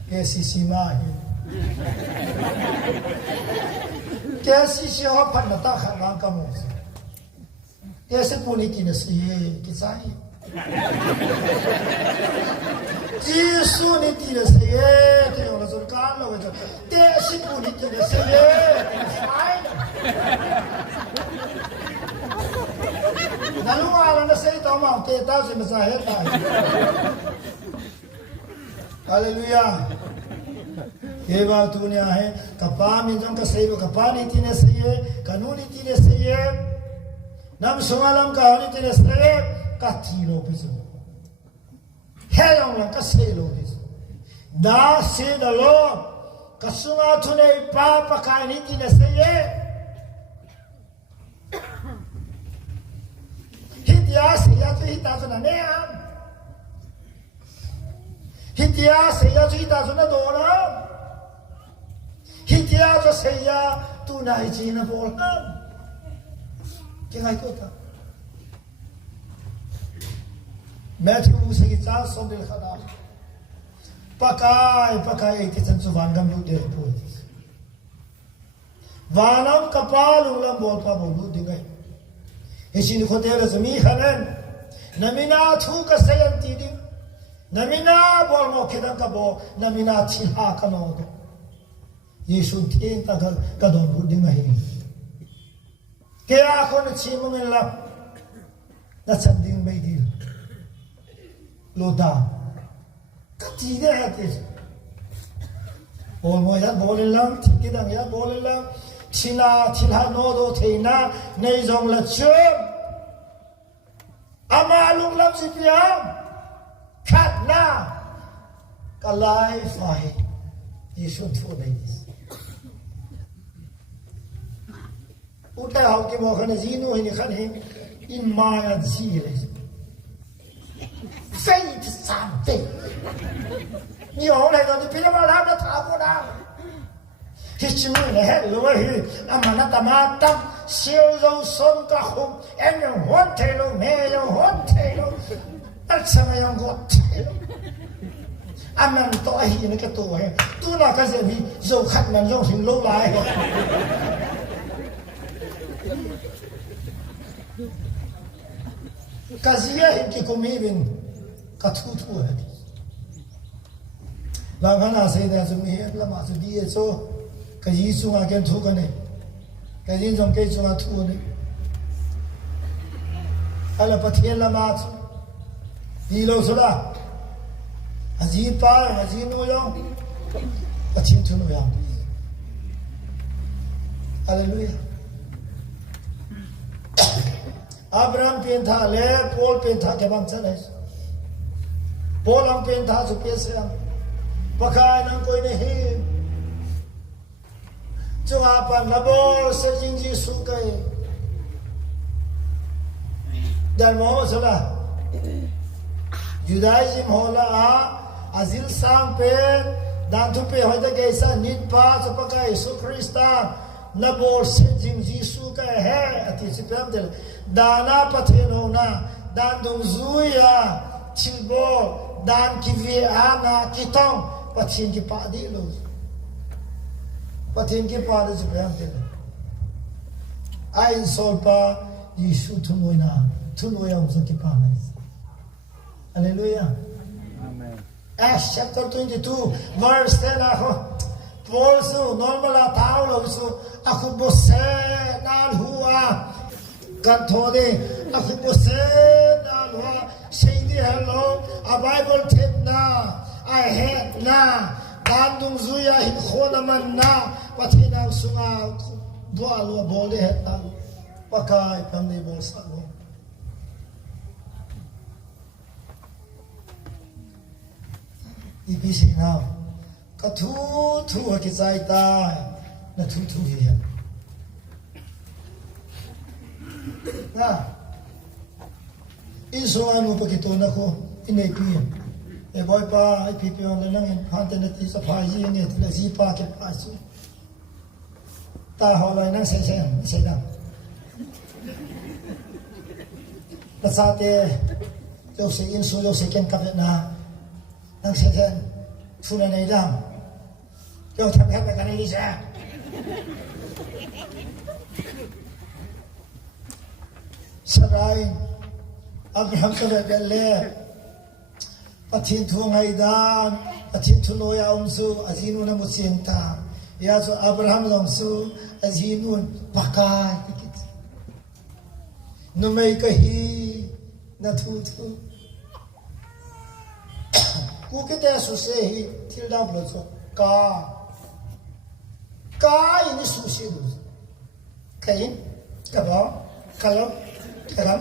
Kesi simai, kesi siapa pandata khalang kamu, kesi politik nasi kisah, Yesus ni tidak saya, tengok orang surkan lo macam, kesi politik nasi kisah. Lalu orang nasi tahu mau kita semasa hari. Hallelujah. ये बात तूने है कपा में जो का सही वो कपा नीति ने सही है कानून नीति ने सही है नाम समालम का नीति ने सही है कातीलो बिजो है लोग का सही लोग बिजो दास से दलो कसुमा तूने पाप का नीति ने सही है हितिया से या तो हिता तो ना ने हम Hitia saya cerita sudah dona. Hitia tu saya tu naik Cina bolam. Jangan ikut tak. Matthew sekitar sambil khadah. Pakai kita suvan gamlu deh pun. Walam kapal ulam bol pa bolu dengai. Isin khotel zami khanan. Namina thu ka sayang tiding. Namina bol mo kidan ka bo namina thiha ka no do Yesu tin ta ka don bu ding hi ke a ko na chi mo ngel la na chan ding mai di lo da ka ti de ha te bol mo ya bol lam thi kidan ya bol lam thina thila no do theina nei jong la chum amalung lam si piam Kat na kalai fai Yesu tu nahi utai hau ke mo khane zinu ni khane in maya zile faith something ni ho lai do ni pila la na tha ko na hichimu ne he lo hi amana tamatam siêu dâu son ka khum en yo hot thelo me yo hot thelo Al sama yang got. Aman to ahi ni ketu he. Tu na ka se bi zo khat man yo hin lo lai. Kazia hin ki komibin ka tu he. La kana se da su mi la ma su di so ka yi su ma ken thu ka ne. Ka yin jong ke su ma thu ne. Ala pathian la ma Di lo sudah, azin pa, azin no yang, pachin tu no yang. Hallelujah. Abraham pinta le, Paul pinta ke bang sana. Paul ang pinta su piasa, pakai nang koi nehi. Cuma apa nabol sejinji sukai. Dan mau sudah. Judaism hola azil sang pen dan tu pe hoida kaisa nit pa sapaka Yesu Krista na bol se jing Yesu ka he ati sipam del dana patheno na dan dong zuya chilbo dan kivi ana kitong pathin ki pa di lo pathin ki pa de sipam del ai solpa Yesu tumoina tumoya usaki pames hallelujah Amen. Acts chapter 22 verse 10 Paul so normal Paulo so aku bose na hua kan thode aku bose na hua say the hello a Bible tip na I had na dandung zuya hin khona man na pathina sunga dua lo bole heta pakai pamni bol sago ibisi now ka thu ki sai ta na thu hi ya na iso anu pakito na ko inay pi e boy pa ai pi on na nang phante na ti sa phai ji ne ti la ji pa ke pa su ta ho lai na se da ta sa te yo se in so yo se ken ka na nang se ken thu na nei dam yo tham ka ka nei sa sarai Abraham ka ba le pathin thu ngai dan pathin thu no ya su azinu na musien ta ya so Abraham long su azinu pakai no mai ka hi na thu ku ke te su se hi til da blo so ka ini su se du kai ka ba kalau karam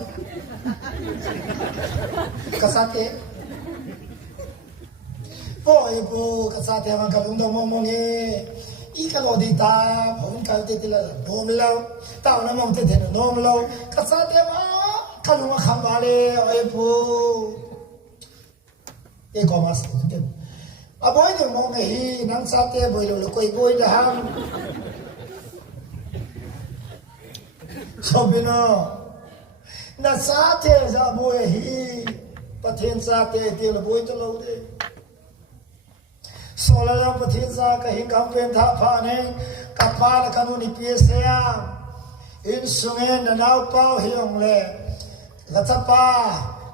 kasate po kasate ang kalung daw mong ikalo di ta hong kal te tila dom law tao na mong te no nom law kasate ma kalung khambale po e ko mas te aboy de mong hi nang sate boy lo koi boy da ham sobino na sate za boy hi pathen sate te lo boy to lo de sola lang pathin sa ka hingam pen tha pha ne kapal kanuni psa in sungen na naw pau hiong le latapa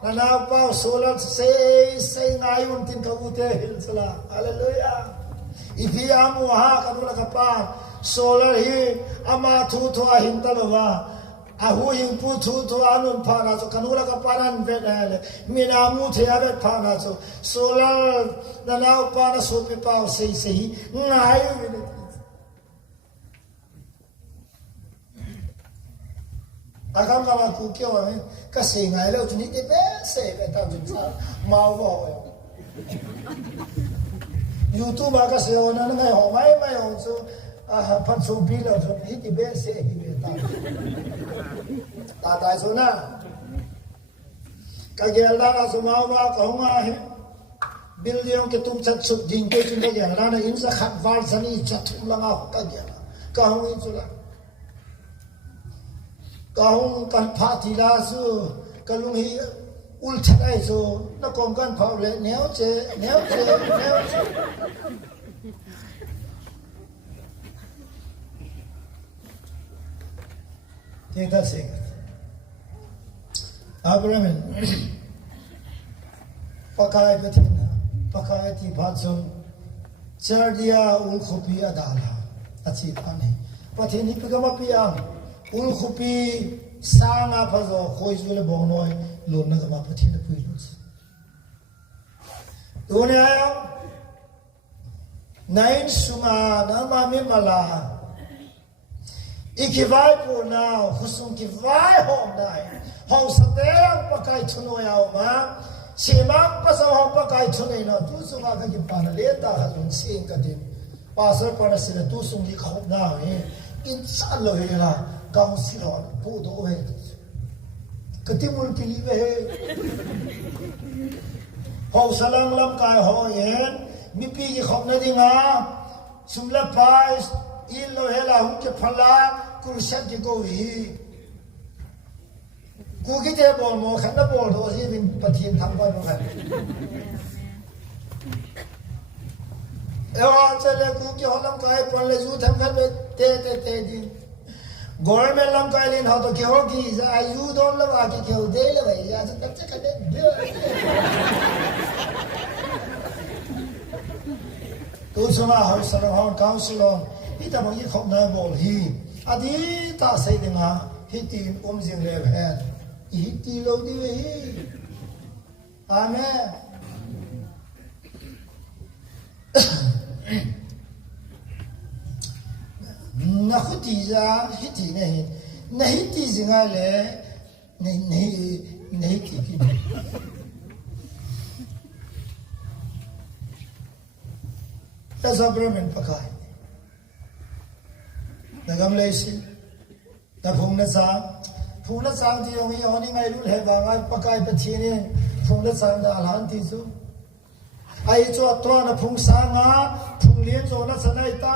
na naw pau sola say ngayon tin ka ute hil sala hallelujah ipiamu ha kanula kapal sola hi ama thu thu hin talwa ahu yung putu to anun pana so kanula ka panan vedale minamu the ave pana so solar na now pana so pe pau sei ngai agam ka ku kyo ka sei ngai lo ni te be sei be ta jin sa mau bo YouTube ka se ona ngai ho mai ho so pan so bi lo so hi ti be sei hi be ta ta so na ka ge la na so ma wa ka ma he billion ke tum chat sut ding ke tin ge la na in sa khat war sani chat la nga ka ge ka hong in so la ka hong kan pha ti la su ka lung hi ul thai so na kom kan phau le neo che Take that thing. Abraham pakai betina, pakai ti bhatsum, chardia ul khupi adala, aci pane. Patini pegama piam, ul khupi sanga phazo khoi zule bonoi lona gama patina puilus. Dunia nain sunga nama mimala. Ikivai po na husung kivai hong dai hong sateng pakai thuno yao ma simang pasau hong pakai thunai na tu sunga ka ki pana leta hazun sing ka din pasar pana sila tu sung li khop na he in san lo he la kaung si lo pu do he katimul ki li he hong salang lam kai ho yen mi pi ki khop na dinga sumla pai in lo he la hung ke phala kurushat ki go hi ku ki te bol mo khan na bol do si bin pathin thang ba no khan e wa chale ku ki holam kai pon le ju tham khan te di government lam kailin how to kyo ki za you don't love ki kyo de le bhai ya tab tak de tu suma ho sara ho council hi ta bang yi khop na bol hi adi ta sai de nga hi ti jing le bhe hi ti lo di hi amen na khuti za hiti ne na hiti zinga le ne ki ta zabramen pakai nagam le si ta phung na sa ji yong yo ni ngai lu he ba ngai pakai pa thi ni phung na sa da lan ti su ai cho to na phung sa nga phung lien zo na sa nai ta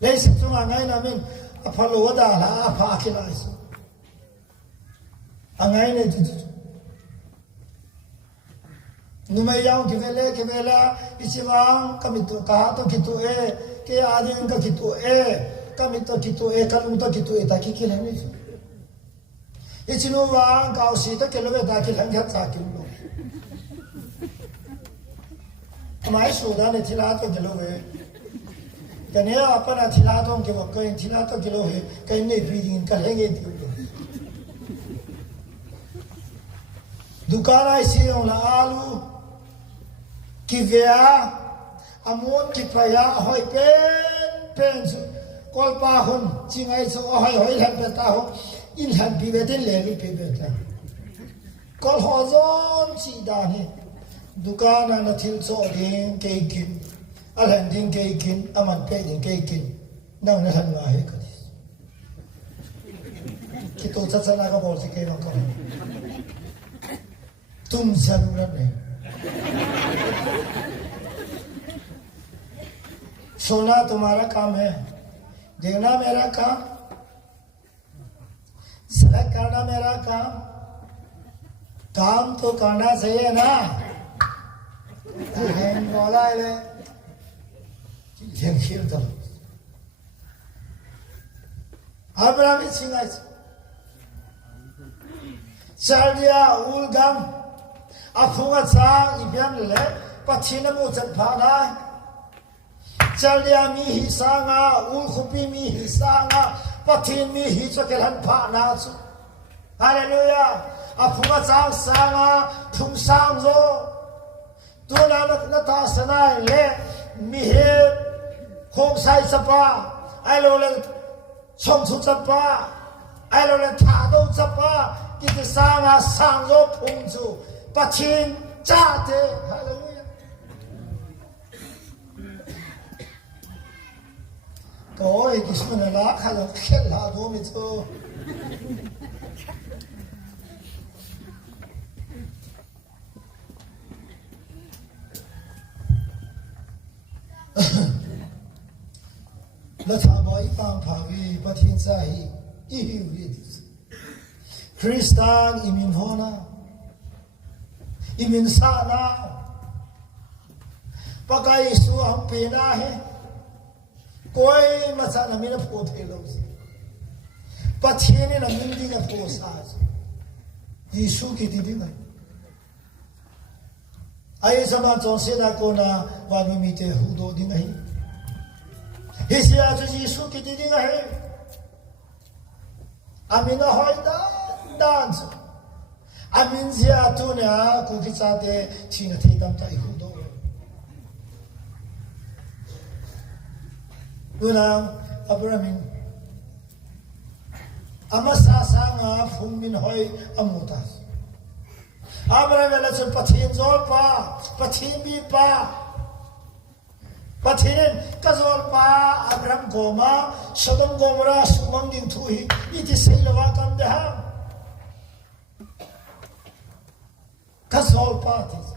lấy sức chúng ta ngay là mình phải lúa đã là phải cái này ngay này nhưng mà yang cái về là ít mà kami tu cả tu kitu cái adi cái kitu kami tu kitu kan tu kitu ta cái này này ít nu vang cao sĩ ta cái lo ta cái hàng khác sa kim lo mai số đó này thì là tu cái lo về cái này là apa nak thila tong ke wak kain thila to kilo he kain ne breeding ka lenge ti dukan ai si on la alu ki vea amon ki paya hoi pen kol pa hun chingai so hoi han pe ta ho in han bi ve den le ri pe be ta kol ho zon chi da ni dukan na thil so ding ke kim Alan din kay kin, aman pe din kay kin, nang nahan nga he ka dis. Kito sa ka bol si kayo ka. Tum zarurat ne. सोना तुम्हारा काम है, देखना मेरा काम, सेलेक्ट करना मेरा काम तो करना चाहिए ना. बोला है Yang kira tu. Abraham singai. Saldia ulgam. Apungat sa ibiam le. Patina mo janpana. Saldia mi hisanga ulkhupi mi hisanga. Patin mi hisakelan pana su. Hallelujah. Apungat sa sanga thum samzo. Tu nanak nata sanai le mi he không sai sapa ai lo le chong chu sapa ai lo le tha do sapa ki te sang a sang zo phung chu pa chin cha te hallelujah ko e kisman la khala khel la do mi chu Let our ipang pavi patin sahi ihiwidis. Kristan imin hona, imin sana. Pakai isu ang pena he. Koi masana mina phote los. Patini na mindi na posas. Isu kitidi na. Ay sama jonseda ko na wanumite hudo din na hi. Hisi aja Yesus kita dengar he. Amin ahoy dan. Amin zia tu ne aku kita de cina tidak tak ihudo. Unang Abraham. Amasa sanga fungin hoy amutas. Abraham la chen pathin zol pa, pathin bi pa. Pathin kazol pa Abraham goma Sodom Gomora sumang din tuhi iti sailawa kam deham kazol pa tis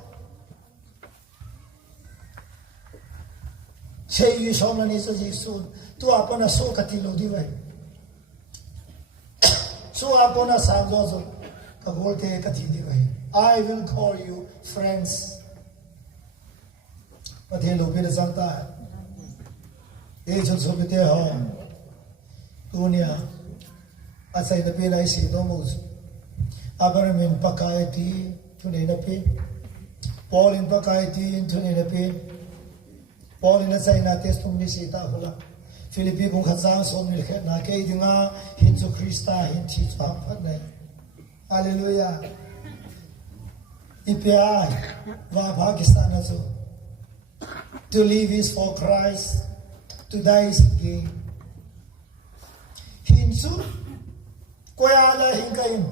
cheyu somani sa jisun tu apana so katilo diwai so apana sangozo kabolte katili diwai I will call you friends. But he looked at Santa. Agents of the home. dunia asai na pe lai si do mo Abraham pakai ti thune na pe Paul in pakai ti thune na pe Paul in asai na tes tum ni si ta hula Philippi bung khaza som ni khe na ke dinga hin su Krista hin thi cha phat nei Hallelujah IPI va Pakistan aso to live is for Christ to die is gain hin su koya la hin kaim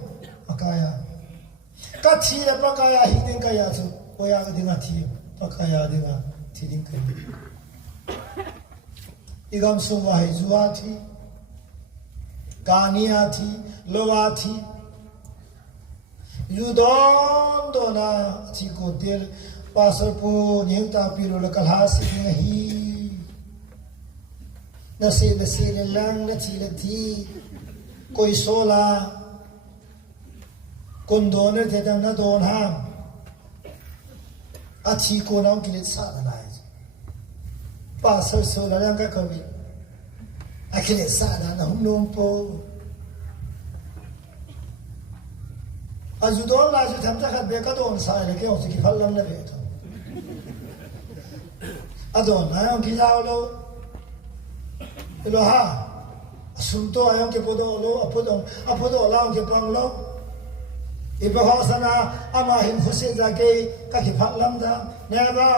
pakaya ka thi la pakaya hin din kaya su koya ga dinga thi pakaya dinga thi din kai igam su wa hi zuwa thi kaniya thi lowa thi Yudon dona chiko del pastor po nyeng ta pilo la kalhas hi na se lang na chile thi koi sola kondone te dang na don ham a chi ko nang kilit sa na nai pastor sola lang ka kawi a kilit sa na hum nom po Azudon la ju tham ta khat be ka don sai le ke osi ki phallam na be to adon na yong ki lao lo lo ha asunto ayong ke podo lo apodo lao ke pang lo iba hasana ama hin khose ja ke ka ki phallam da never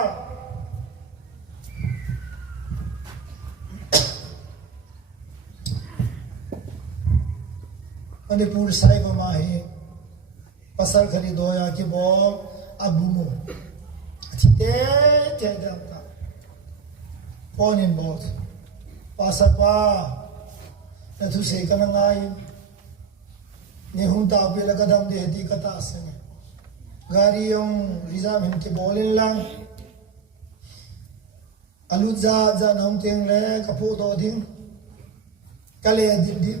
ane pur sai ba ma he pasal khari doya ki bo abumo te da phone in both pasal pa na tu se kana ngai ne hun ta pe la kadam de di kata asne gari yung reserve hin ki bolin lang aludza za nam teng le kapu do ding kale dim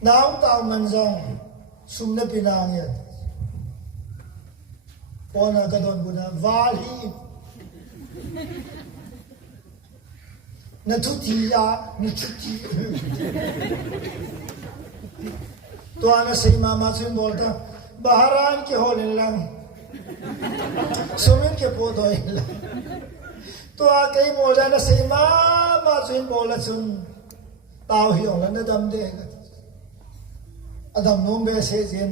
now ta manjong sumna pinang yan pona kadon guna vali na tutiya ni tuti to ana sei mama sin bolta baharan ke holen lang sumin ke podoy lang to a kai bolda na sei mama sin bola sun tao hiong lan na dam de Adam nombe sezin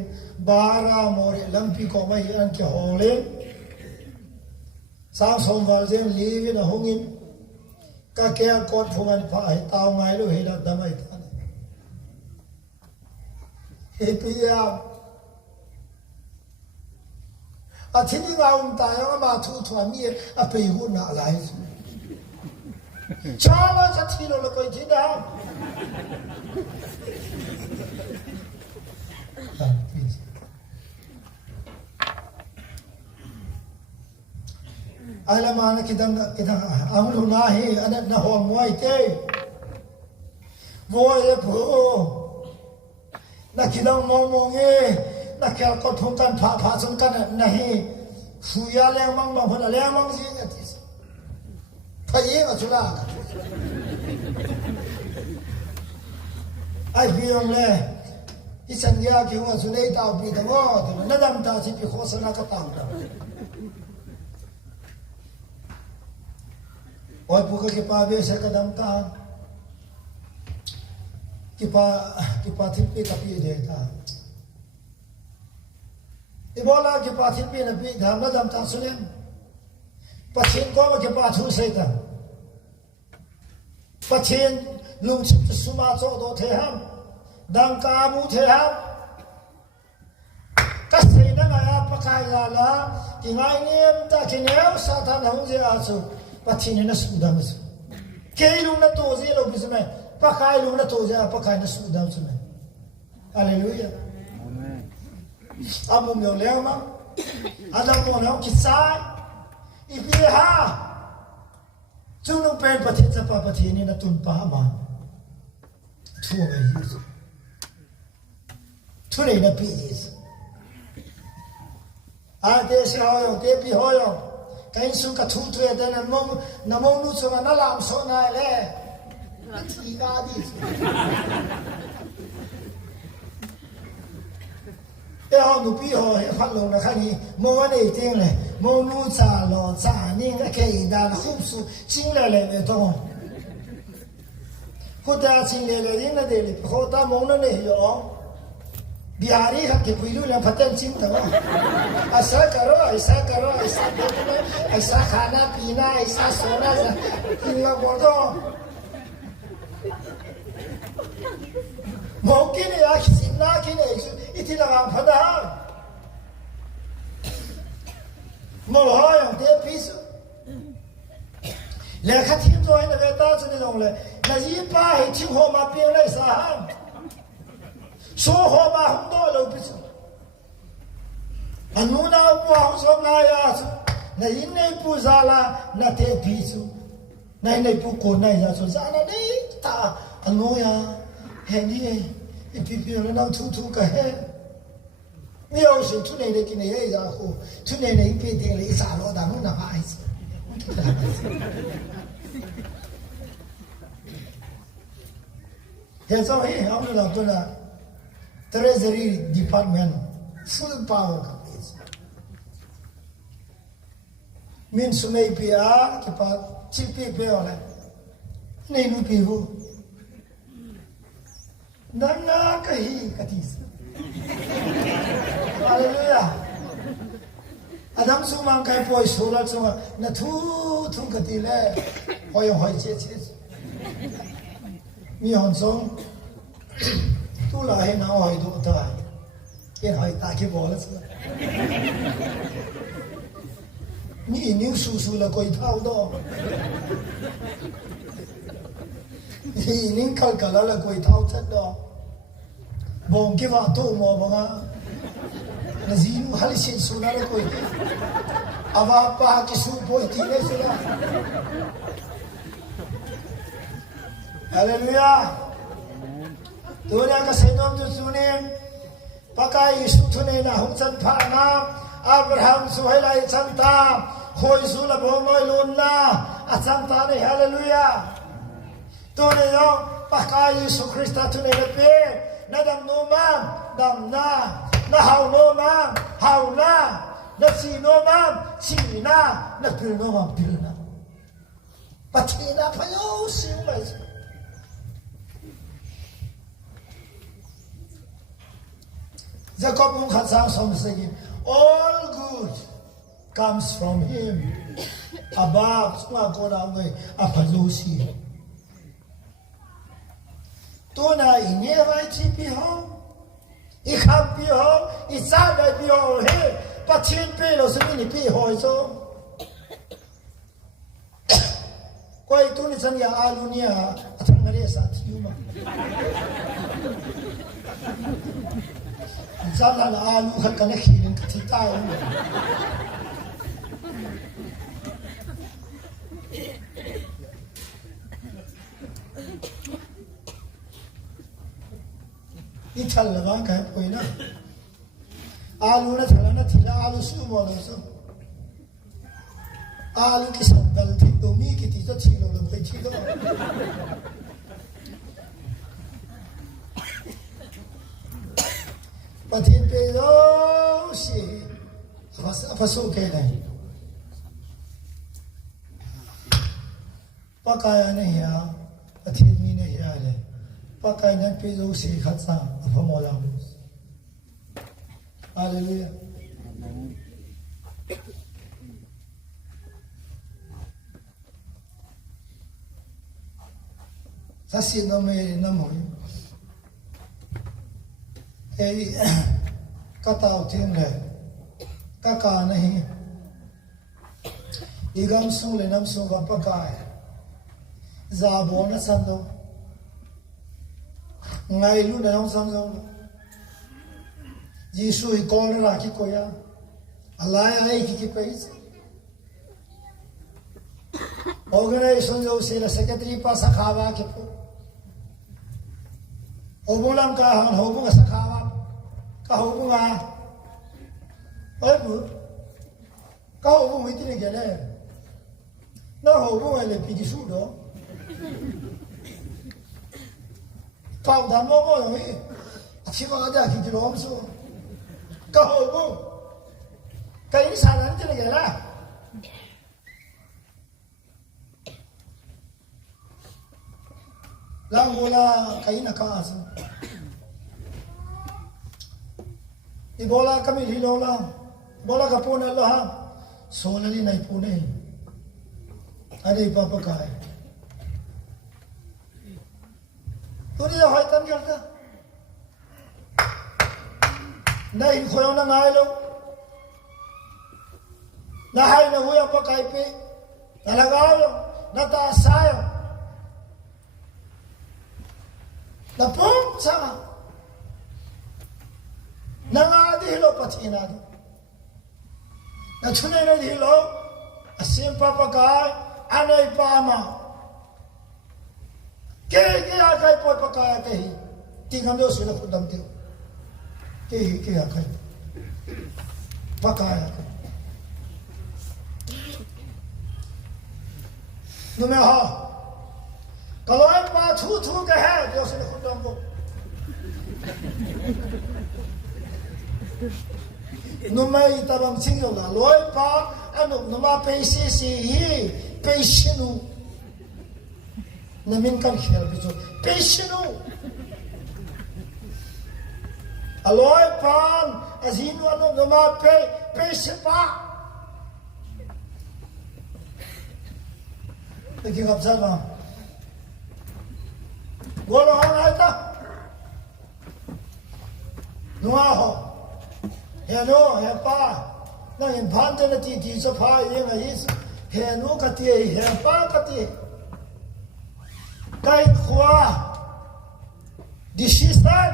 bara more lampi ko mai an ke hole sang som valzen live na hongin ka ke ko phungan pha hai taw ngai lo he da damai ta he pia a thini gaun ta ya ma thu thu mi a pe hu na lai chala cha thilo lo ko ji da Alam mana kita amul nahi anak na hom wai te voye pho na kidang mong e na kel ko thong kan pha chung kan nahi fuya le mang mang phana le mang ji atis phai nga chula ai biong le isan ya ki nga chulei tao pi da ngo na dam ta chi pi khosana ka tao da Oi puka ke pa be se kadam ta ki pa thip pe ka pi de ta ibola ki pa thip pe na pi dham na dam ta sulen pachin ko ke pa thu se ta pachin lung chip suma cho do the ham dang ka mu the ham ka se na ya pa kai la ki ngai nem ta ki neu sa ta na hu je a su Pachin na sudam su. Kei lung na tozi lo bisme. Pakai lung na tozi pakai na sudam su me. Hallelujah. Amen. Amu myo leo ma. Adam mo na kisai. Ipi ha. Chunong pen patit sa papatini na tunpa ma. Tuwa ga yus. Tunay na piis. Ate si hoyo, tepi hoyo. Kain su ka thu thu da na mong nu chu na lam so na le 提高的。然后努比好发龙了，看你摸那点嘞，摸路咋了咋，你那可以的，护士进来了那种，或者进来了人那的，或者摸那里有。बिहारी है कि कोई लोग पतन चिंता हो ऐसा करो ऐसा देखो ऐसा खाना पीना ऐसा सोना इन लोग बोल दो मौके ने आज सिन्ना की ने इतनी लगा फटा मोह yang dia pisu लेखा थीम जो है ना बेटा जो नहीं लोग ले ना ये पाए चिंहो मा पियले साहब说话嘛，很多人不是。那那不好说那样子，那因为不啥啦，那得皮子，那因为不过那样子，啥那你打那呀，嘿你，一批批人那突个嘿，你要是突然的给你一家伙，突然的一批点了一啥老大弄那孩子，现在嘿，我们老多了。Treasury Department full power companies. Min sumay pia ke pa chipi pe wala. Nei nu pi hu. Nana kahi katis. Hallelujah. Adam sumang kai poi solar suma na thu katile. Hoi che. Mi hon song. Tu là hay nào hỏi đủ thôi, cái hỏi ta cái bỏ là sao? Nếu su là coi thao đó, nếu cả là coi thao chất đó, bông cái vợ tu mò bông à, là gì nu hali xin su là coi, ava pa cái su bôi tí này sao? Hallelujah. Dunia kesenum tu sunim pakai Yesus tu ni na hongsan phana Abraham suhailai santa khoi su la bomoi lunna asanta ni hallelujah tu ni yo pakai Yesus Kristus tu ni lepe na dam no mam dam na hau no mam hau na si no mam si na pil no mam pil na patina payo siu mai Jacob Mukhasam saying, all good comes from him. Above, semua korang ni apa dosi. Tuna ini raci pihau, ikan pihau, isada pihau he, pacin pihau semini pihau itu. Kau itu ni sania alunia, atang ngari satiuma. Jalan alu kan khirin kita ini chalwa kai poina alu na chalana thila alu su bola so alu ki sandal thi domi ki ti to thilo lo bai thi do Patin pe lo si apa so ke dai pakaya ne ya patin mi ne ya le pakaya ne pe lo si khatsa apa mo la hallelujah sasi no me na mo katao thiên này các cả này igam sung le nam sung va pakai za bo na san do ngai lu na nong sam sam Jisu i ko ra ki ko ya alai ai ki pais organization jo se la secretary pa sakhawa ki po obolam ka han hobu ka sakhawa Kau bunga, apa? Kau bunga itu ni kena. Nah, kau bunga le pergi sudah. 放他摸摸容易，起码家去就老说，搞不，给你啥人就那个了。让我啦，给那干啥？你过来，可没理了啦，过来个破那了哈，说了你那破呢，还得把不改。ตัวนี้หอยตันกันก็นายขยันง่ายลงนายน่ะหัวปะไก่เปแต่ละก้าวน่ะตาสายน่ะปุ๊บซะน่ะงาดิโลปัชินาดน่ะชุนเนี่ยดิโลอสิมปะปะไก่อันไหนปามาके आकाय पोट पकाया कही तीन हम लोग सुना खुदम थे के आकाय पकाया नुमे हा कलोई पा थू के है जो सुना खुदम को नुमे इतबम सिंह होगा लोई पा अनुप नुमा पैसे से ही पैशनु namin kan khel bi jo patienu aloy pan azinu anu doma pe patipa lagi ngap sana golo ana ta nuwa ho hello he pa na in phan de ti so pha yin a is he no ka ti he pa ka ti cái khoa đi xí sát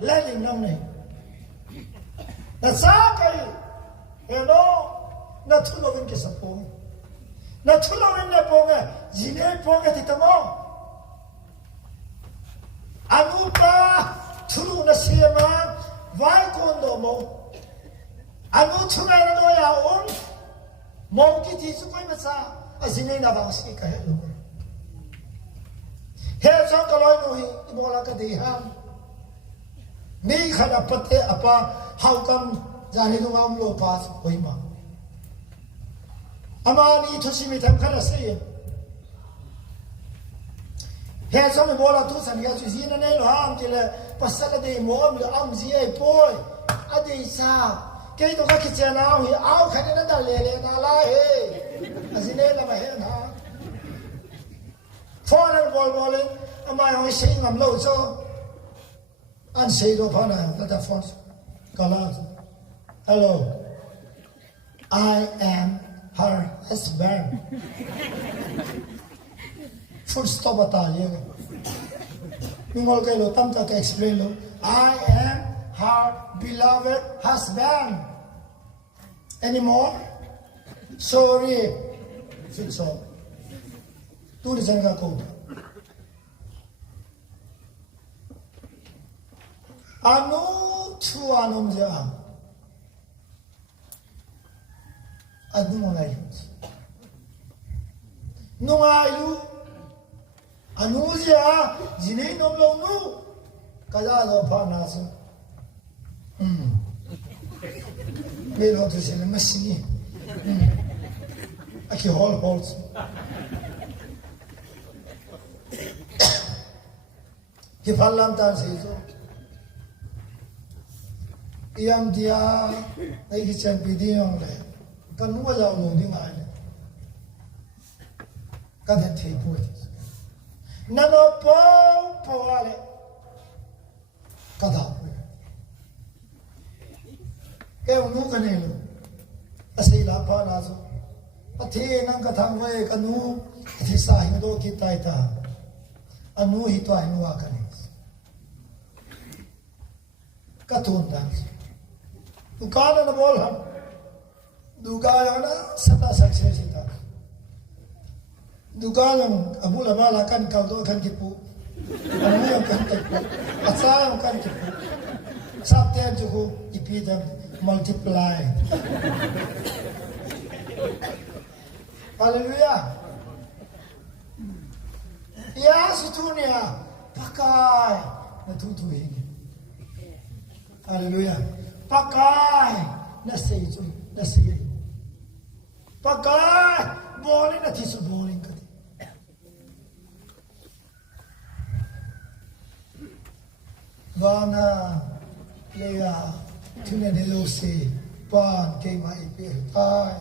lên đỉnh năm này là sao cái nó thu lo bên cái sập phong nó thu lo bên này phong à gì này phong cái thì tao mong anh ta thu lo nó xem mà vài con đồ mong anh thu lo nó ya ôn mong cái gì cũng phải mà sao à gì này là bằng gì cái hết luôn हे संकलोय नो ही मोला का देहाम नी खना पत्ते अपा हाउकम जाने नो आम लो पास होई मा अमानी थुसी में थम खना से हे सम मोला तु सन या जी न ने लो हम जिले पसल दे मोम लो am जी ai poi ade sa ke to ka kichana hi au khane na da le na la he azine la ma he na foreign ball am I only saying I'm low so and say to Pana that the phone hello I am her husband full stop at all you all get lo tam ta explain lo I am her beloved husband anymore sorry fix all tu di sana ko anu tu anum ja adu ngai nu ngai lu anu ja jinei nom long nu kaja lo pha na su me lo tu sene machine aki hol कि फलम तार से तो इयम दिया नहीं कि चंद विधियों ले कनु वाला उन्होंने मारे कदे थे पूछ ननो पो वाले कदा के उन्हों कने लो ऐसे लापा नाजो अथे नंग कथां वे कनु अथे साहिं दो की ताइता अनु ही तो आइनु आकने कतून डांस दुकान न बोल हम दुकान ना सता सक्सेस था दुकान अबू लबा लाकन कल दो खन की पू अनु kan ke asal kan ke sabten ju ipidam multiply hallelujah ya situnia pakai na tu ini haleluya pakai na sei pakai boleh na tisu boleh kati wana lega tuna nelo se pan ke mai pe tai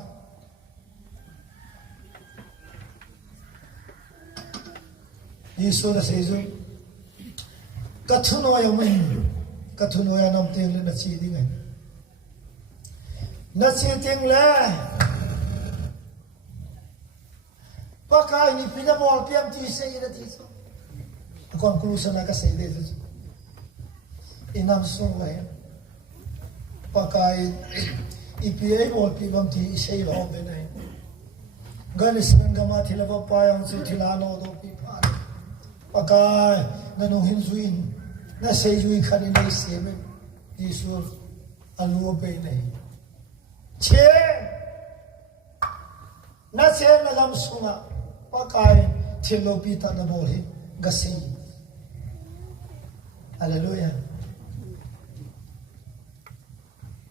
Yesus na sezu kathuno ya mai kathuno ya nam te le na chi ding ai na chi ting le pakai ni pina bol piam ti se ira ti so conclusion na ka se de inam sung le pakai ipa bol pi bam ti se lo be nai ganis ngama thila ba payang su thila no do pi pa pakai na no hin zuin na sei zui khani nei se me Jesus alu be nei che na che na lam sunga pakai thilo pi ta na bol hi gasi hallelujah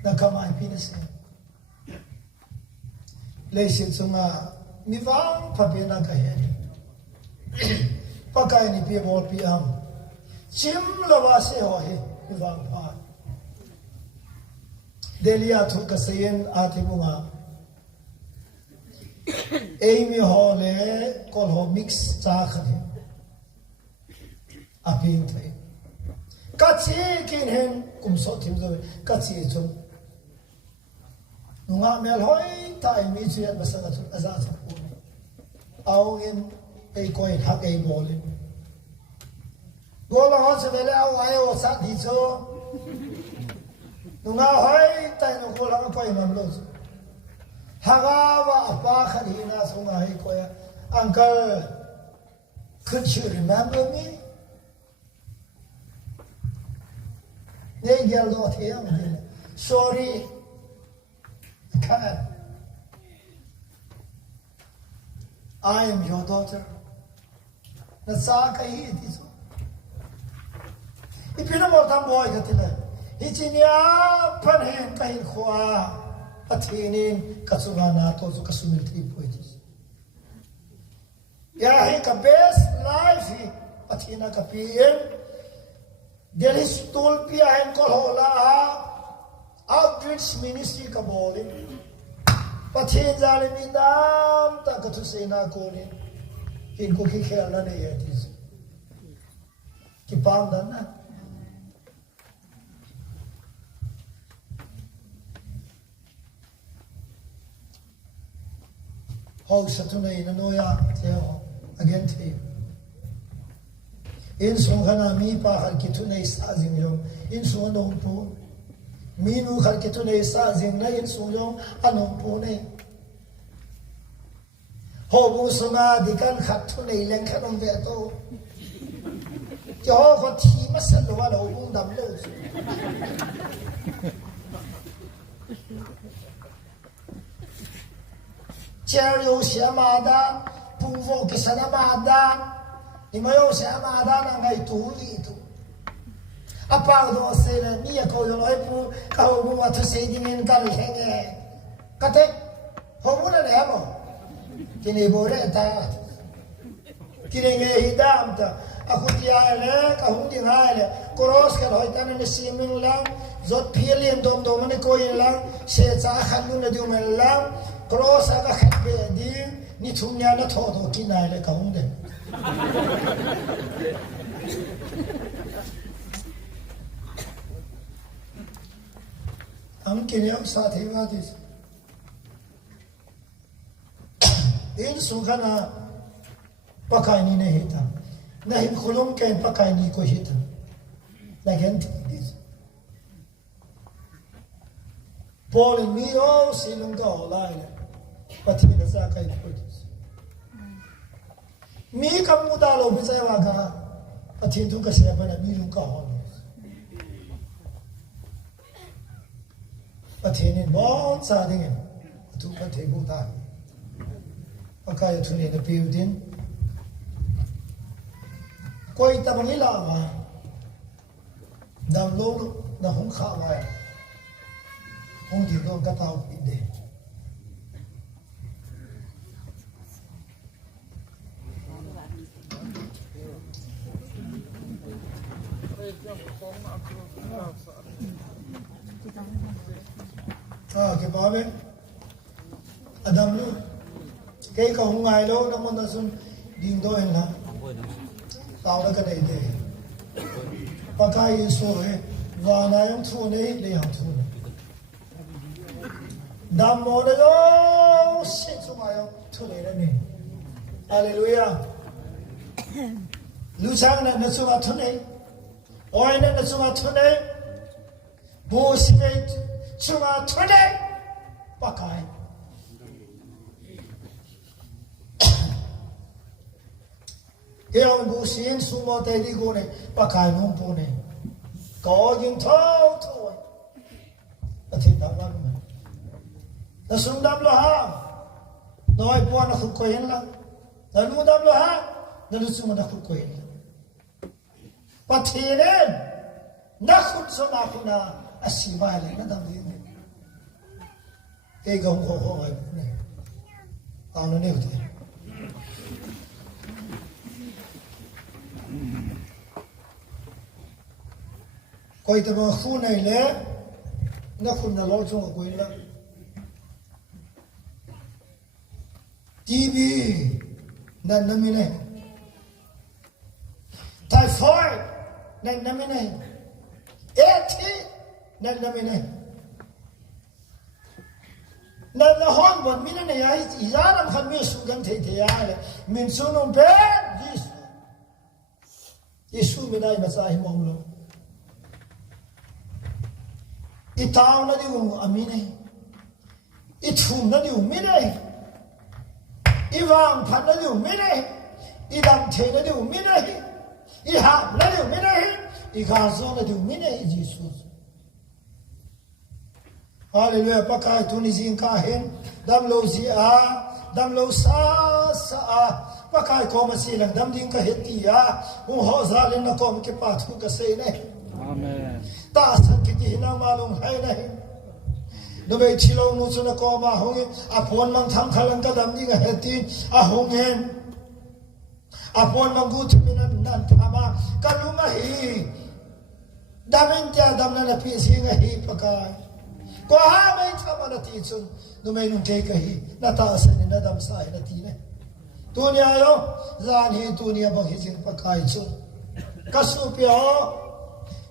na kamai pi na se le sin sunga mi vang pa be na ka he pakai ni pi bol pi am chim lo ba se ho he mi vang pa delia thu ka sen a thi bunga Amy Hall call ho mix cha khani apin thai kachi kin hen kum so thim zo kachi chum nunga mel hoi tai mi chiat basanga chu aza chu au in ei koi hak ei bolin gola ho se vele au ai o sa di cho nunga hoi tai no gola ko pai nam lo Hagawa apa khadina sunga hi koya uncle could you remember me they get lot here sorry God I am your daughter na sa ka hi ti so ipina mo tam boy ka tila hichinya pan hen ka hin khwa Atinin kasugana to so kasumil tri poetis. Ya he ka best life hi athina ka pien Delhi stol pia hen kol hola outreach ministry ka bolin pathin jale mi dam ta ka thu sena ko ni hin ko ki khela ne ye tis ki pam dan na How Satuna in Anoya, again to you. In Songana, me pa Harkitune Sazing Yong, in Sono Po, Minu Harkitune Sazing, in Sono, Anon Pone. Hobu Sona, the Gan Hatune, Lankanon Veto. Jehovah Timas and the one who them lose. Cherio Shamada, Puvo Kisanamada, Imayo Shamada, and I told it. Apart of saying, Mia Koyoipu, Kawu to say in Galihenge. Kate, Homo and Emo, Kiniboreta, Kiringe Hidamta, Akutia, Kahundi Hale, Koroska, Hoitan, the Simin Lam, Zot Pili and Dom Dominico in Lam, says Ahanuna Duman Lam. Cross aga khabe di ni thumnya na tho tho ki nai le kaung de am kinyam sathi wa dis in sungana pakai ni ne hita na him khulum ke pakai ni ko hita lagan dis Paul mi o silum ka olai Patina Zakai Potis. Me come Mudalo Mizawaga, Patin took a seven and Miluka Hollows. Patin in bonds are in to a table time. Okay, to need a building. Koi tabalila ma dam lo na hong kha ma hong di lo ka tao ide cái bó bên Adam luôn cái cầu ngày đâu nó muốn ta xuân điên đôi là tao đã cái này để và cái số ấy và này ông thu này để học thu này đam mô đấy đó xin số mai ông thu này đấy này Hallelujah lưu sang này nó số mà thu này ôi này nó số mà thu này bố sĩ này số mà thu này bắt cái cái ông bố xin số mà tay đi cô này bắt cái không bố này có những thao thôi thì tao làm mà nó xuống đâm lo ha nói qua nó không quen lắm nó luôn đâm lo ha nó luôn xuống mà nó không quen bắt thì nên nó không số nào cũng là xì bài này nó đâm đi cái gồng khổ này tao nó nêu thế coi tao mà khu này lẽ nó không là lo cho mà quên lắm TB nên năm này typhoid nên năm này AT nên năm này nên là hôn bọn mình này ai chỉ ra làm khăn mình xuống gần thế thế ai đấy mình xuống ông bé Giêsu bên đây mà sai mong luôn ít tao nó đi uống amin này ít thùng nó đi uống mít này ít vàng phật nó đi uống mít này ít đam thế nó đi uống mít này ít hạt nó đi uống mít này ít gà rô nó đi uống mít này Giêsu Hallelujah pakai Tunisian kahin dam lo zia dam lo sa pakai ko masilang dam ding ka hetia kung ho zalin na ko ke pathu ka sei nei amen ta san ki hina malum hai nei no be chilo mu chuna ko ma hong a phon mang tham khalang ka dam ding ka hetin a hong hen a phon mang gu thinan nan thama kalunga hi damin ja dam na pi singa hi pakai có hai mấy trăm mà ti chun nó mấy nung cái hi na ta san na dam sai na ti ne tu nia yo zan hi tu nia ba hi jing pa kai chun ka su pyo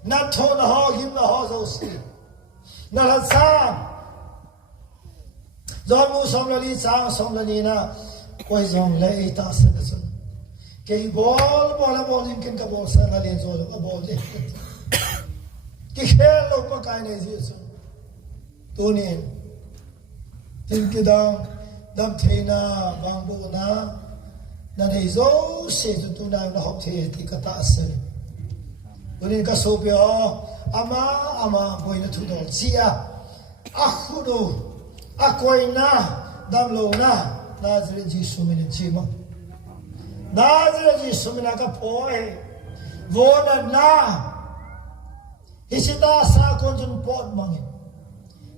na tho na ho him na ho zo si na la sa zo mu som la li sang som la ni na koi zong le ta sa na chun ke bol la bol jing ken ka bol sa la le zo ka bol de ki khel lo pa kai ne ji chun tu niên tin cái đó đam thế na vang bộ na này dấu sẽ cho tu na nó học thế thì cái ta sẽ tu niên cái số biểu ama bồi nó thu đồ gì à khu đồ quay na đam lô na Nazareth Giêsu mình chỉ mà Nazareth Giêsu mình cái phôi vô na hisita sa con chân pot mangin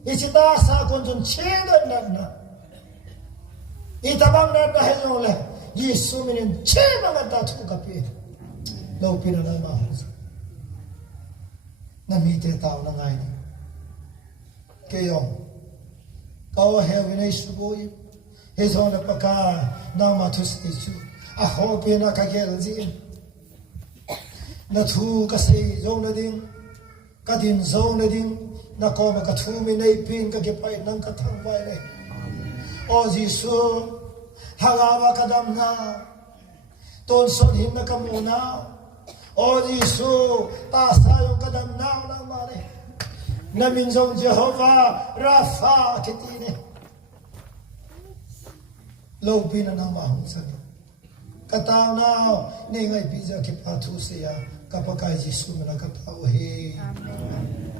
Isita sa kunjun chedan na. Itabang na dahil le. Yesu minin chebang at tatu kapi. Lau pinanamahal. Namite tao na ngay ni. Kayong. Kau heaven ay subuyin. Hezo na paka nang matus isu. Ako pinakagel Natu kasi zong na din. Kadin zong na din. Na ko ma ka thu mi nei pin ka ke pai nang ka thang bai le o Giêsu haga ba ka dam na ton son him na ka mu na o Giêsu ta sa yo ka dam na na ma le na min zong Jehovah Rapha ke ti ne lo pin na ma hong sa ka ta na nei ngai pi ja ke pa thu se ya ka pa kai Giêsu na ka ta o he amen